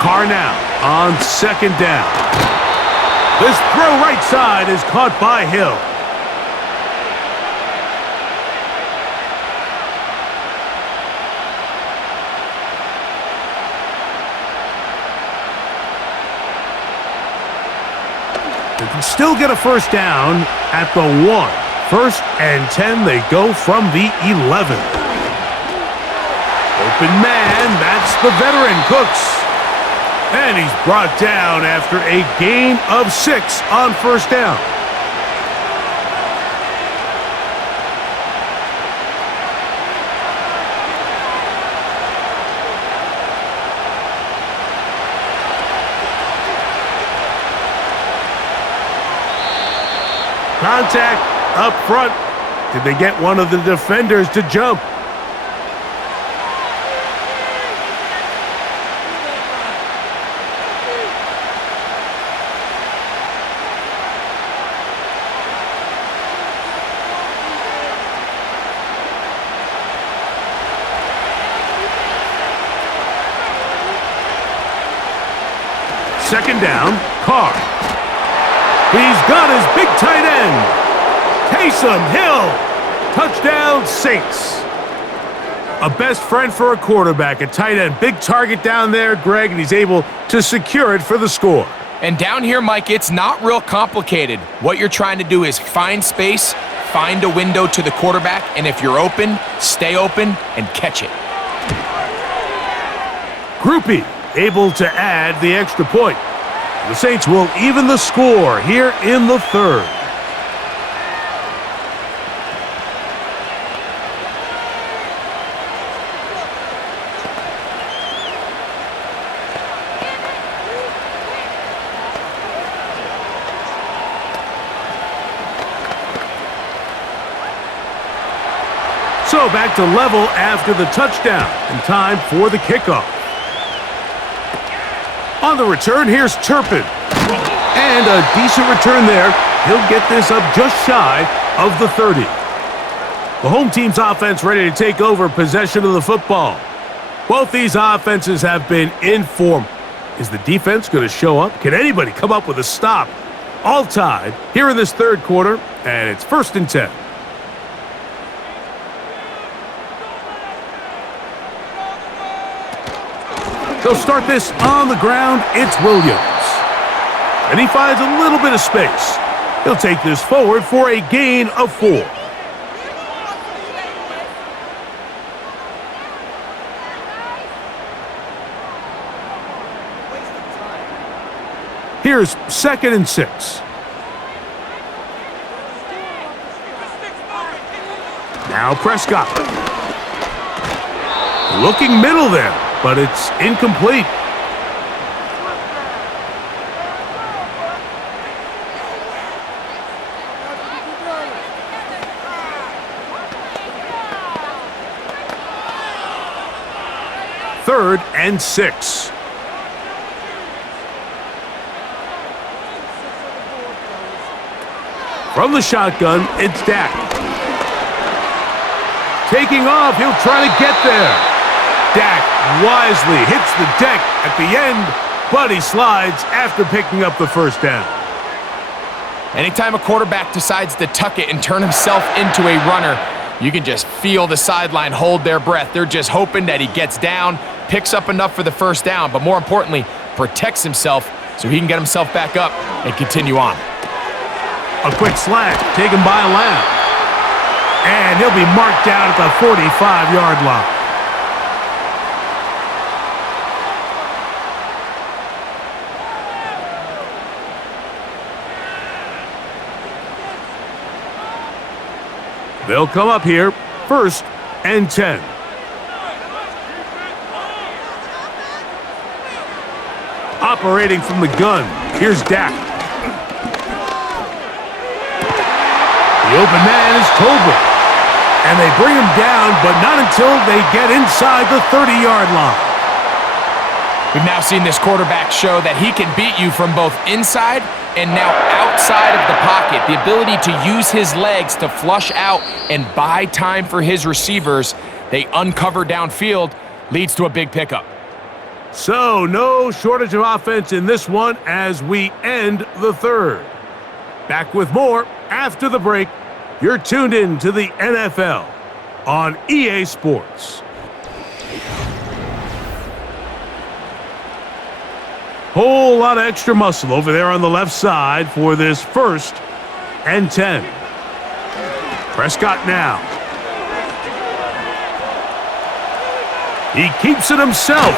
Carr now on second down. This throw right side is caught by Hill. They can still get a first down at the 1. 1st and 10, they go from the 11. Open man, that's the veteran Cooks. And he's brought down after a gain of 6 on first down. Contact up front. Did they get one of the defenders to jump? Second down, Carr. He's got his big tight end. Taysom Hill. Touchdown, Saints. A best friend for a quarterback, a tight end. Big target down there, Greg, and he's able to secure it for the score. And down here, Mike, it's not real complicated. What you're trying to do is find space, find a window to the quarterback, and if you're open, stay open and catch it. Groupie able to add the extra point. The Saints will even the score here in the 3rd. So back to level after the touchdown, and time for the kickoff. On the return, here's Turpin. And a decent return there. He'll get this up just shy of the 30. The home team's offense ready to take over possession of the football. Both these offenses have been in form. Is the defense going to show up? Can anybody come up with a stop? All tied here in this 3rd quarter, and it's 1st and 10. They'll start this on the ground. It's Williams. And he finds a little bit of space. He'll take this forward for a gain of 4. Here's 2nd and 6. Now Prescott. Looking middle there, but it's incomplete. Third and 6. From the shotgun, it's Dak. Taking off, he'll try to get there. Dak wisely hits the deck at the end, but he slides after picking up the first down. Anytime a quarterback decides to tuck it and turn himself into a runner, you can just feel the sideline hold their breath. They're just hoping that he gets down, picks up enough for the first down, but more importantly, protects himself so he can get himself back up and continue on. A quick slant taken by Lamb. And he'll be marked down at the 45-yard line. They'll come up here, 1st and 10. Operating from the gun, here's Dak. The open man is Tolbert. And they bring him down, but not until they get inside the 30-yard line. We've now seen this quarterback show that he can beat you from both inside and now outside of the pocket. The ability to use his legs to flush out and buy time for his receivers. They uncover downfield, leads to a big pickup. So, no shortage of offense in this one as we end the 3rd. Back with more after the break. You're tuned in to the NFL on EA Sports. Whole lot of extra muscle over there on the left side for this 1st and 10. Prescott now. He keeps it himself,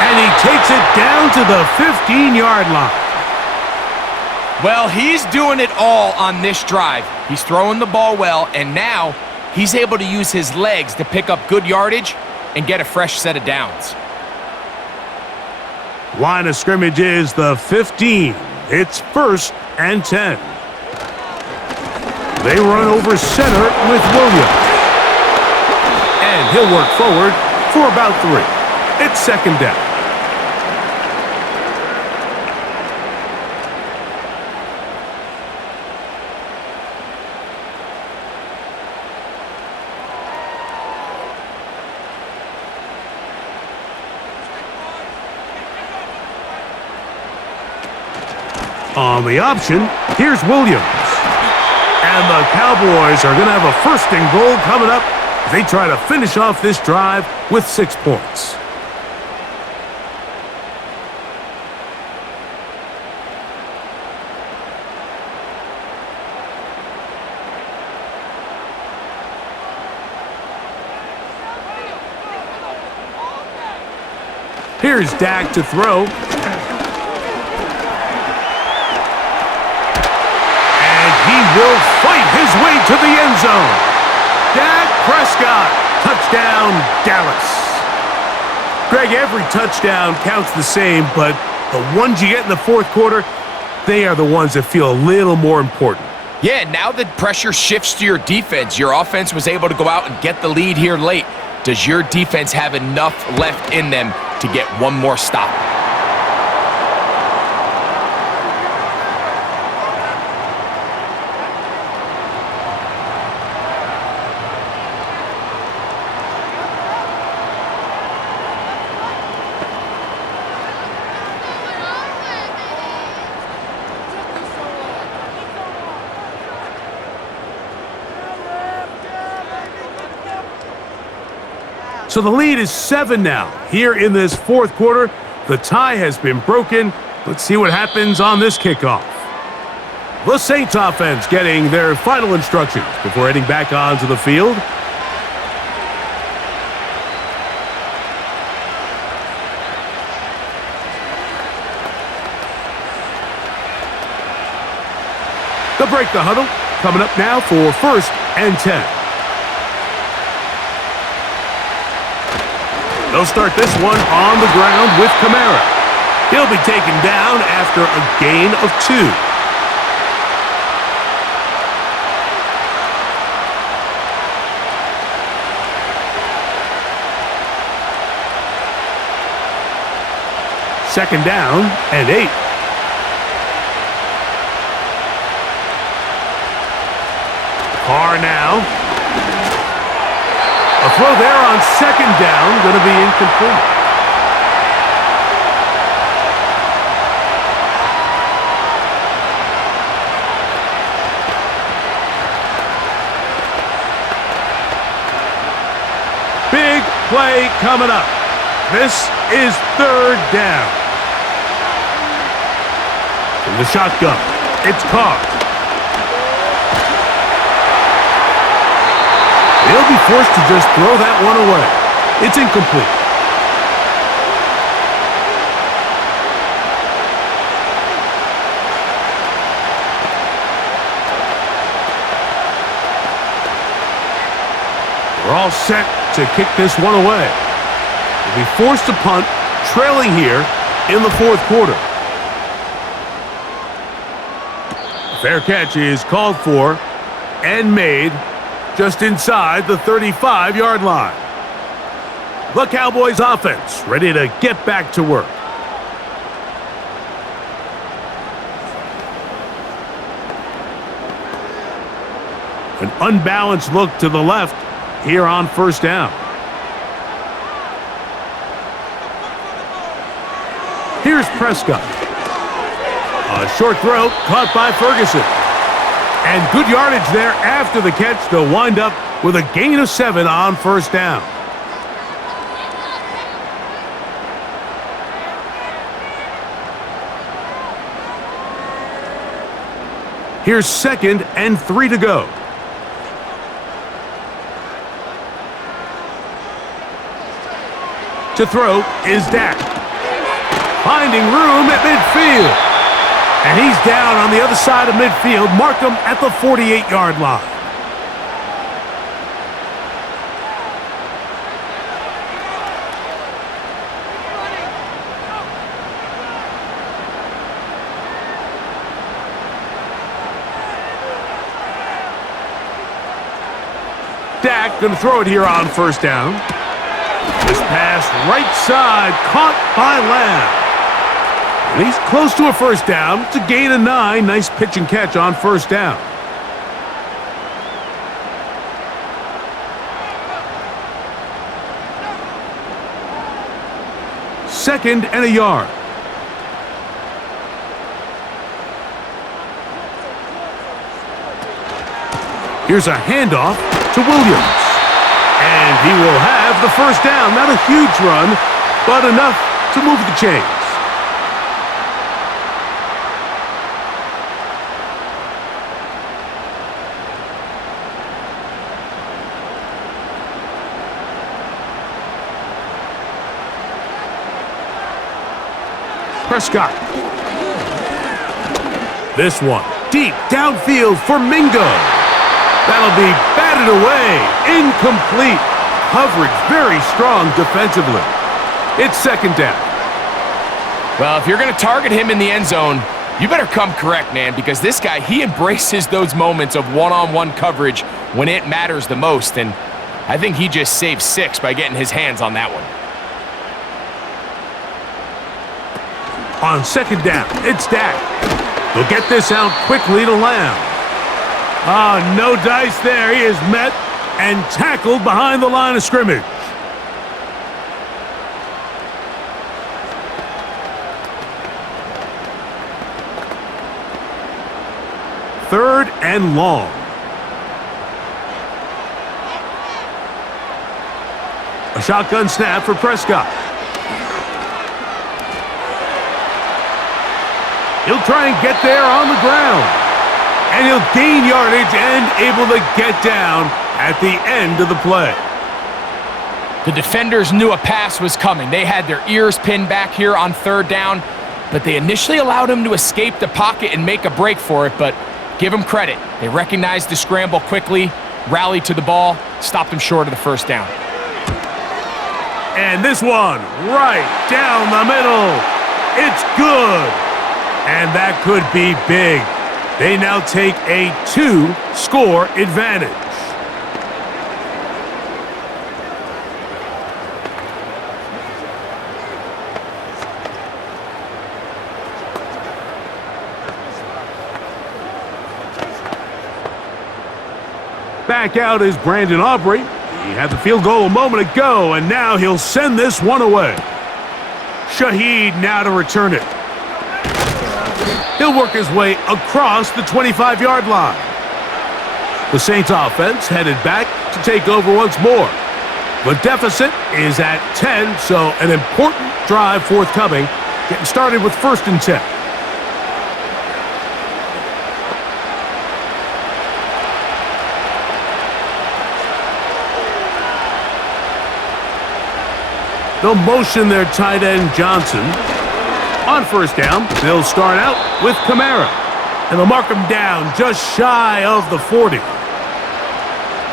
and he takes it down to the 15-yard line. Well, he's doing it all on this drive. He's throwing the ball well, and now he's able to use his legs to pick up good yardage and get a fresh set of downs. Line of scrimmage is the 15. It's 1st and 10. They run over center with Williams. And he'll work forward for about 3. It's 2nd down. On the option, here's Williams. And the Cowboys are going to have a 1st and goal coming up as they try to finish off this drive with 6 points. Here's Dak to throw. Will fight his way to the end zone. Dak Prescott, touchdown, Dallas. Greg, every touchdown counts the same, but the ones you get in the 4th quarter, they are the ones that feel a little more important. Yeah, now the pressure shifts to your defense. Your offense was able to go out and get the lead here late. Does your defense have enough left in them to get one more stop? So the lead is 7 now. Here in this 4th quarter, the tie has been broken. Let's see what happens on this kickoff. The Saints offense getting their final instructions before heading back onto the field. They'll break the huddle. Coming up now for 1st and 10. They'll start this one on the ground with Kamara. He'll be taken down after a gain of 2. Second down and 8. Carr now. A throw there on 2nd down, going to be incomplete. Big play coming up. This is 3rd down. From the shotgun, it's Carr. They'll be forced to just throw that one away. It's incomplete. We're all set to kick this one away. We'll be forced to punt, trailing here in the fourth quarter. Fair catch is called for and made just inside the 35-yard line. The Cowboys offense ready to get back to work. An unbalanced look to the left here on first down. Here's Prescott. A short throw caught by Ferguson. And good yardage there after the catch to wind up with a gain of 7 on first down. Here's 2nd and 3 to go. To throw is Dak. Finding room at midfield. And he's down on the other side of midfield. Mark him at the 48-yard line. Dak going to throw it here on first down. This pass right side caught by Lamb. And he's close to a first down. It's a gain of 9. Nice pitch and catch on first down. Second and a yard. Here's a handoff to Williams. And he will have the first down. Not a huge run, but enough to move the chains. Prescott. This one deep downfield for Mingo. That'll be batted away. Incomplete. Coverage very strong defensively. It's second down. Well, if you're going to target him in the end zone, you better come correct, man, because this guy, he embraces those moments of one-on-one coverage when it matters the most, and I think he just saved 6 by getting his hands on that one. On second down, it's Dak. He'll get this out quickly to Lamb. No dice there. He is met and tackled behind the line of scrimmage. Third and long. A shotgun snap for Prescott. He'll try and get there on the ground. And he'll gain yardage and able to get down at the end of the play. The defenders knew a pass was coming. They had their ears pinned back here on third down, but they initially allowed him to escape the pocket and make a break for it, but give him credit. They recognized the scramble quickly, rallied to the ball, stopped him short of the first down. And this one, right down the middle. It's good. And that could be big. They now take a 2-score advantage. Back out is Brandin. He had the field goal a moment ago, and now he'll send this one away. Shaheed now to return it. He'll work his way across the 25-yard line. The Saints offense headed back to take over once more. The deficit is at 10, so an important drive forthcoming. Getting started with 1st and 10. They'll motion their tight end Johnson. On first down, they'll start out with Kamara. And they'll mark him down just shy of the 40.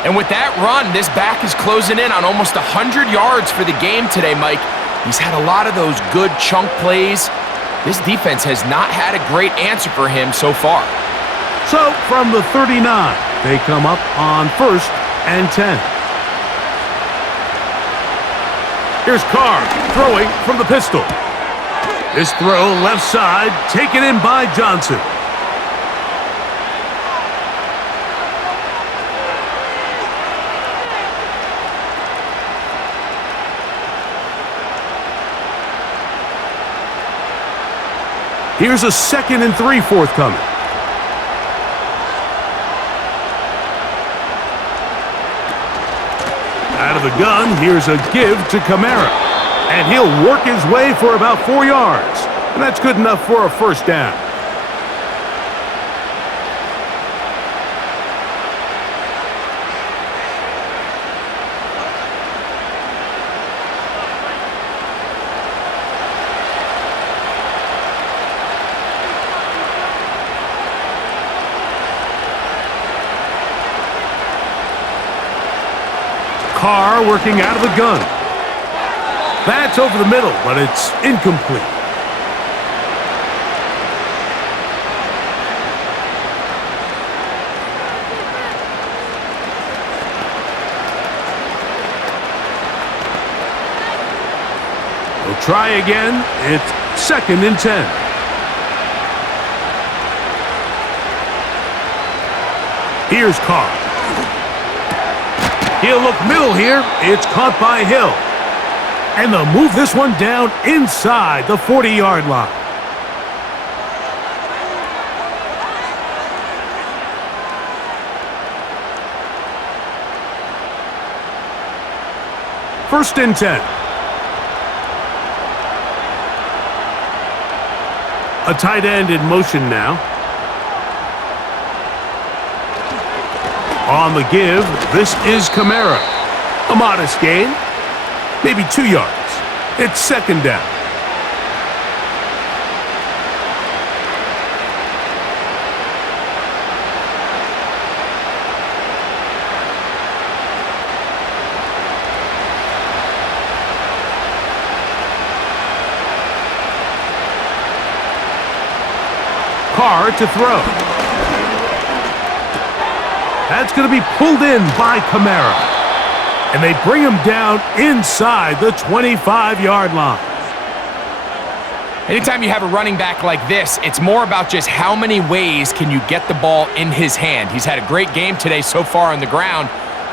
And with that run, this back is closing in on almost 100 yards for the game today, Mike. He's had a lot of those good chunk plays. This defense has not had a great answer for him so far. So from the 39, they come up on 1st and 10. Here's Carr throwing from the pistol. This throw left side, taken in by Johnson. Here's a 2nd and 3 forthcoming. Out of the gun, here's a give to Kamara. And he'll work his way for about 4 yards. And that's good enough for a first down. Carr working out of the gun. That's over the middle, but it's incomplete. We'll try again. It's 2nd and 10. Here's Carr. He'll look middle here. It's caught by Hill. And they'll move this one down inside the 40-yard line. First and 10. A tight end in motion now. On the give, this is Kamara. A modest gain, maybe 2 yards. It's 2nd down. Carr to throw. That's going to be pulled in by Kamara. And they bring him down inside the 25-yard line. Anytime you have a running back like this, it's more about just how many ways can you get the ball in his hand. He's had a great game today so far on the ground.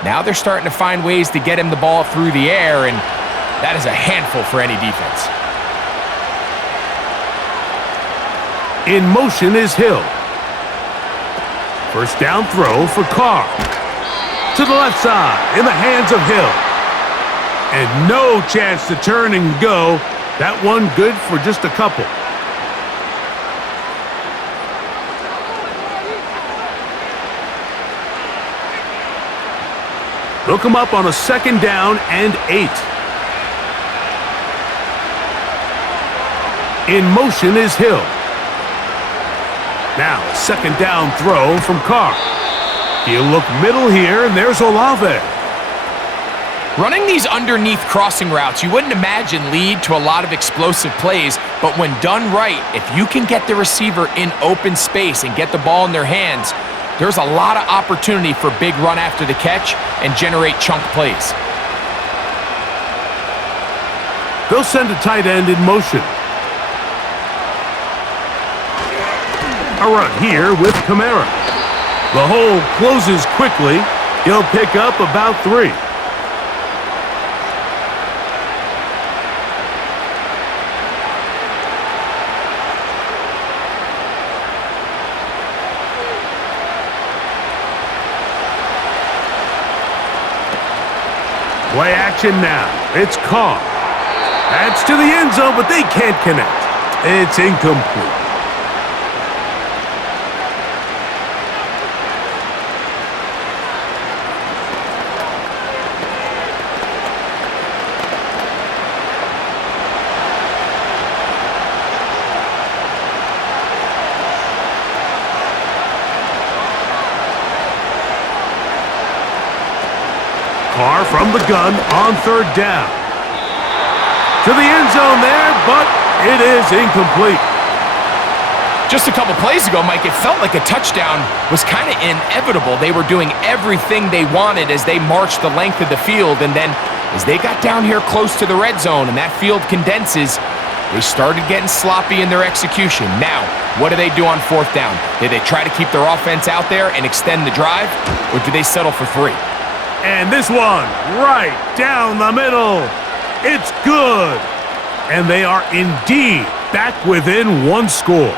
Now they're starting to find ways to get him the ball through the air, and that is a handful for any defense. In motion is Hill. First down throw for Carr. To the left side, in the hands of Hill. And no chance to turn and go. That one good for just a couple. They'll come up on a 2nd down and 8. In motion is Hill. Now, 2nd down throw from Carr. He'll look middle here, and there's Olave. Running these underneath crossing routes, you wouldn't imagine lead to a lot of explosive plays, but when done right, if you can get the receiver in open space and get the ball in their hands, there's a lot of opportunity for big run after the catch and generate chunk plays. They'll send a tight end in motion. A run here with Kamara. The hole closes quickly. He'll pick up about 3. Play action now. It's Carr. That's to the end zone, but they can't connect. It's incomplete. Carr from the gun on third down. To the end zone there, but it is incomplete. Just a couple plays ago, Mike, it felt like a touchdown was kind of inevitable. They were doing everything they wanted as they marched the length of the field, and then as they got down here close to the red zone and that field condenses, they started getting sloppy in their execution. Now, what do they do on fourth down? Do they try to keep their offense out there and extend the drive, or do they settle for 3? And this one, right down the middle. It's good. And they are indeed back within 1 score.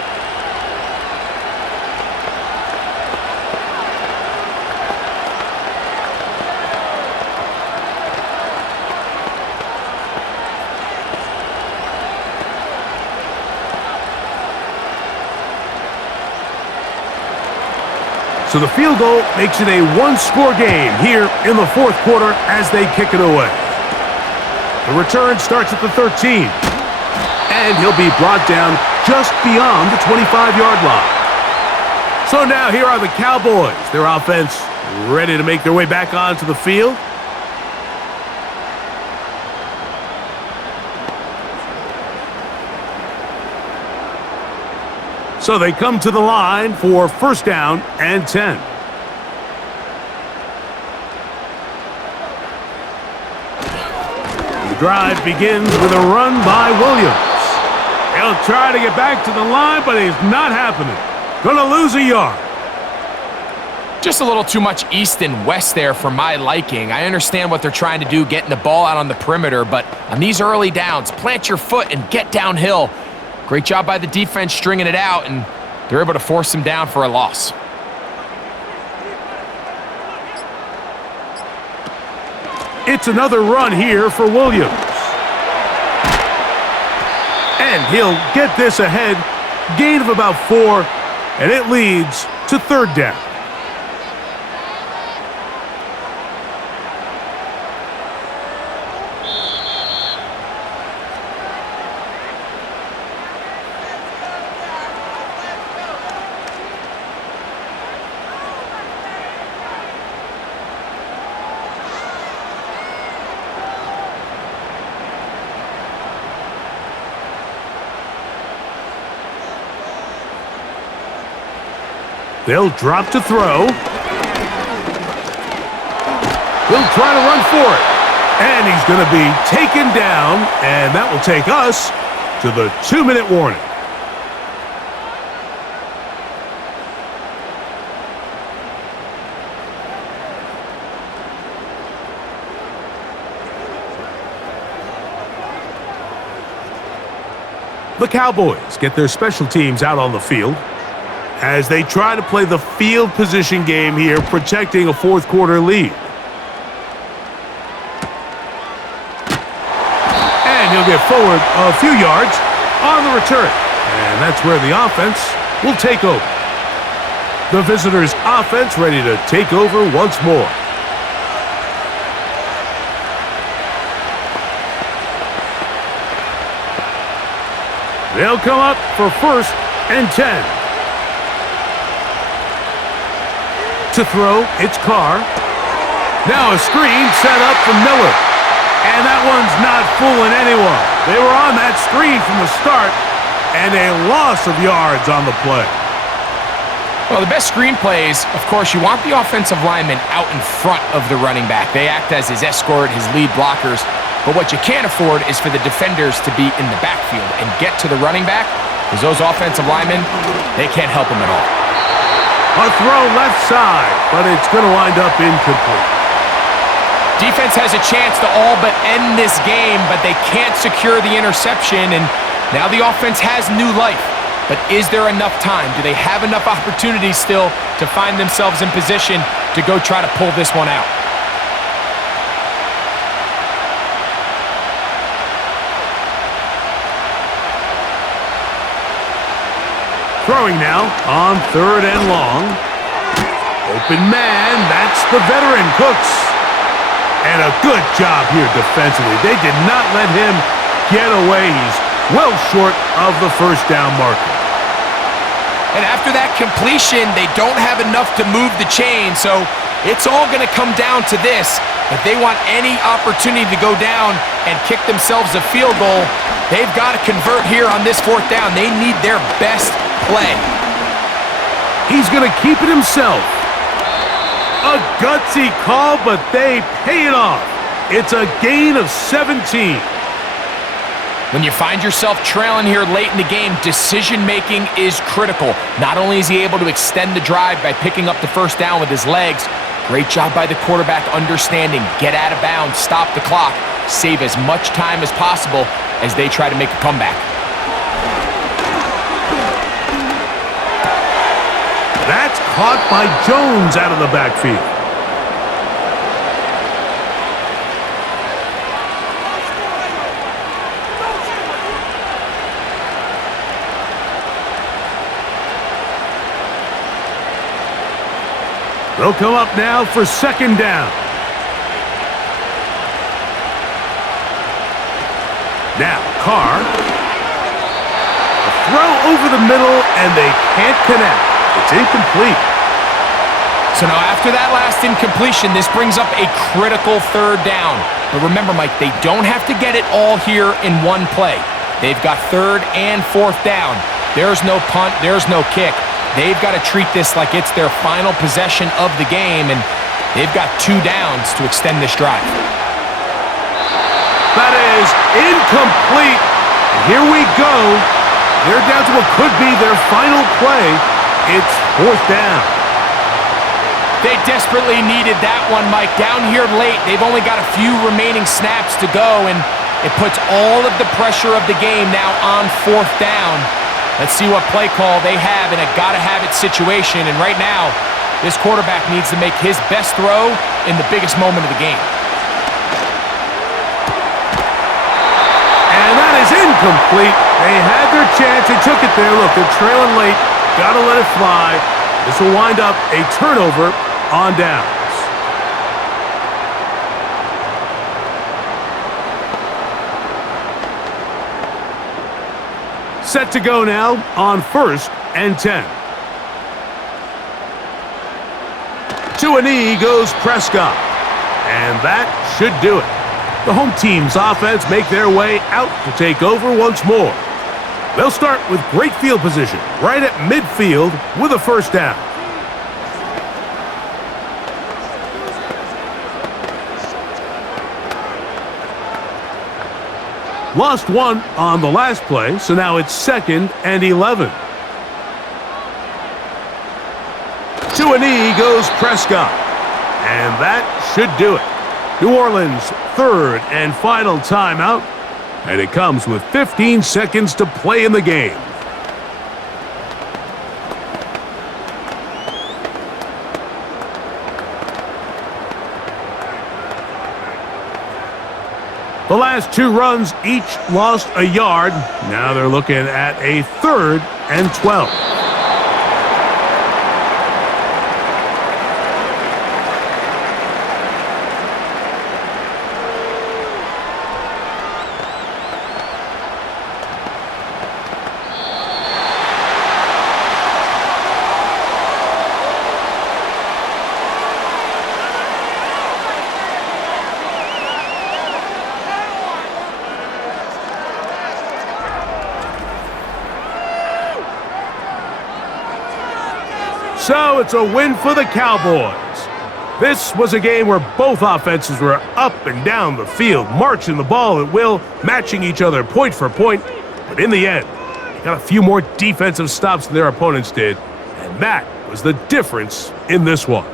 So the field goal makes it a 1-score game here in the fourth quarter as they kick it away. The return starts at the 13. And he'll be brought down just beyond the 25-yard line. So now here are the Cowboys. Their offense ready to make their way back onto the field. So they come to the line for first down and 10. The drive begins with a run by Williams. He'll try to get back to the line, but it's not happening. Gonna lose a yard. Just a little too much east and west there for my liking. I understand what they're trying to do, getting the ball out on the perimeter, but on these early downs, plant your foot and get downhill. Great job by the defense stringing it out, and they're able to force him down for a loss. It's another run here for Williams. And he'll get this ahead. Gain of about 4, and it leads to third down. They'll drop to throw. He'll try to run for it. And he's going to be taken down, and that will take us to the 2-minute warning. The Cowboys get their special teams out on the field as they try to play the field position game here, protecting a fourth quarter lead. And he'll get forward a few yards on the return. And that's where the offense will take over. The visitors' offense ready to take over once more. They'll come up for first and 10. To throw, it's Carr. Now a screen set up for Miller. And that one's not fooling anyone. They were on that screen from the start, and a loss of yards on the play. Well, the best screen plays, of course, you want the offensive lineman out in front of the running back. They act as his escort, his lead blockers. But what you can't afford is for the defenders to be in the backfield and get to the running back, because those offensive linemen, they can't help him at all. A throw left side, but it's going to wind up incomplete. Defense has a chance to all but end this game, but they can't secure the interception, and now the offense has new life. But is there enough time? Do they have enough opportunities still to find themselves in position to go try to pull this one out? Throwing now on third and long. Open man, that's the veteran Cooks. And a good job here defensively. They did not let him get away. He's well short of the first down marker. And after that completion, they don't have enough to move the chain, so It's all going to come down to this. If they want any opportunity to go down and kick themselves a field goal, they've got to convert here on this 4th down. They need their best play. He's going to keep it himself. A gutsy call, but they pay it off. It's a gain of 17. When you find yourself trailing here late in the game, decision-making is critical. Not only is he able to extend the drive by picking up the 1st down with his legs, great job by the quarterback understanding, get out of bounds, stop the clock, save as much time as possible as they try to make a comeback. That's caught by Jones out of the backfield. They'll come up now for 2nd down. Now, Carr. A throw over the middle, and they can't connect. It's incomplete. So now after that last incompletion, this brings up a critical 3rd down. But remember, Mike, they don't have to get it all here in one play. They've got 3rd and 4th down. There's no punt, there's no kick. They've got to treat this like it's their final possession of the game, and they've got 2 downs to extend this drive. That is incomplete. And here we go. They're down to what could be their final play. It's 4th down. They desperately needed that one, Mike. Down here late, they've only got a few remaining snaps to go, and it puts all of the pressure of the game now on 4th down. Let's see what play call they have in a gotta-have-it situation. And right now, this quarterback needs to make his best throw in the biggest moment of the game. And that is incomplete. They had their chance. They took it there. Look, they're trailing late. Gotta let it fly. This will wind up a turnover on downs. Set to go now on 1st and 10. To a knee goes Prescott. And that should do it. The home team's offense make their way out to take over once more. They'll start with great field position right at midfield with a 1st down. Lost 1 on the last play, so now it's 2nd and 11. To a knee goes Prescott, and that should do it. New Orleans' 3rd and final timeout, and it comes with 15 seconds to play in the game. The last 2 runs each lost a yard. Now they're looking at a 3rd and 12. So it's a win for the Cowboys. This was a game where both offenses were up and down the field, marching the ball at will, matching each other point for point. But in the end, they got a few more defensive stops than their opponents did, and that was the difference in this one.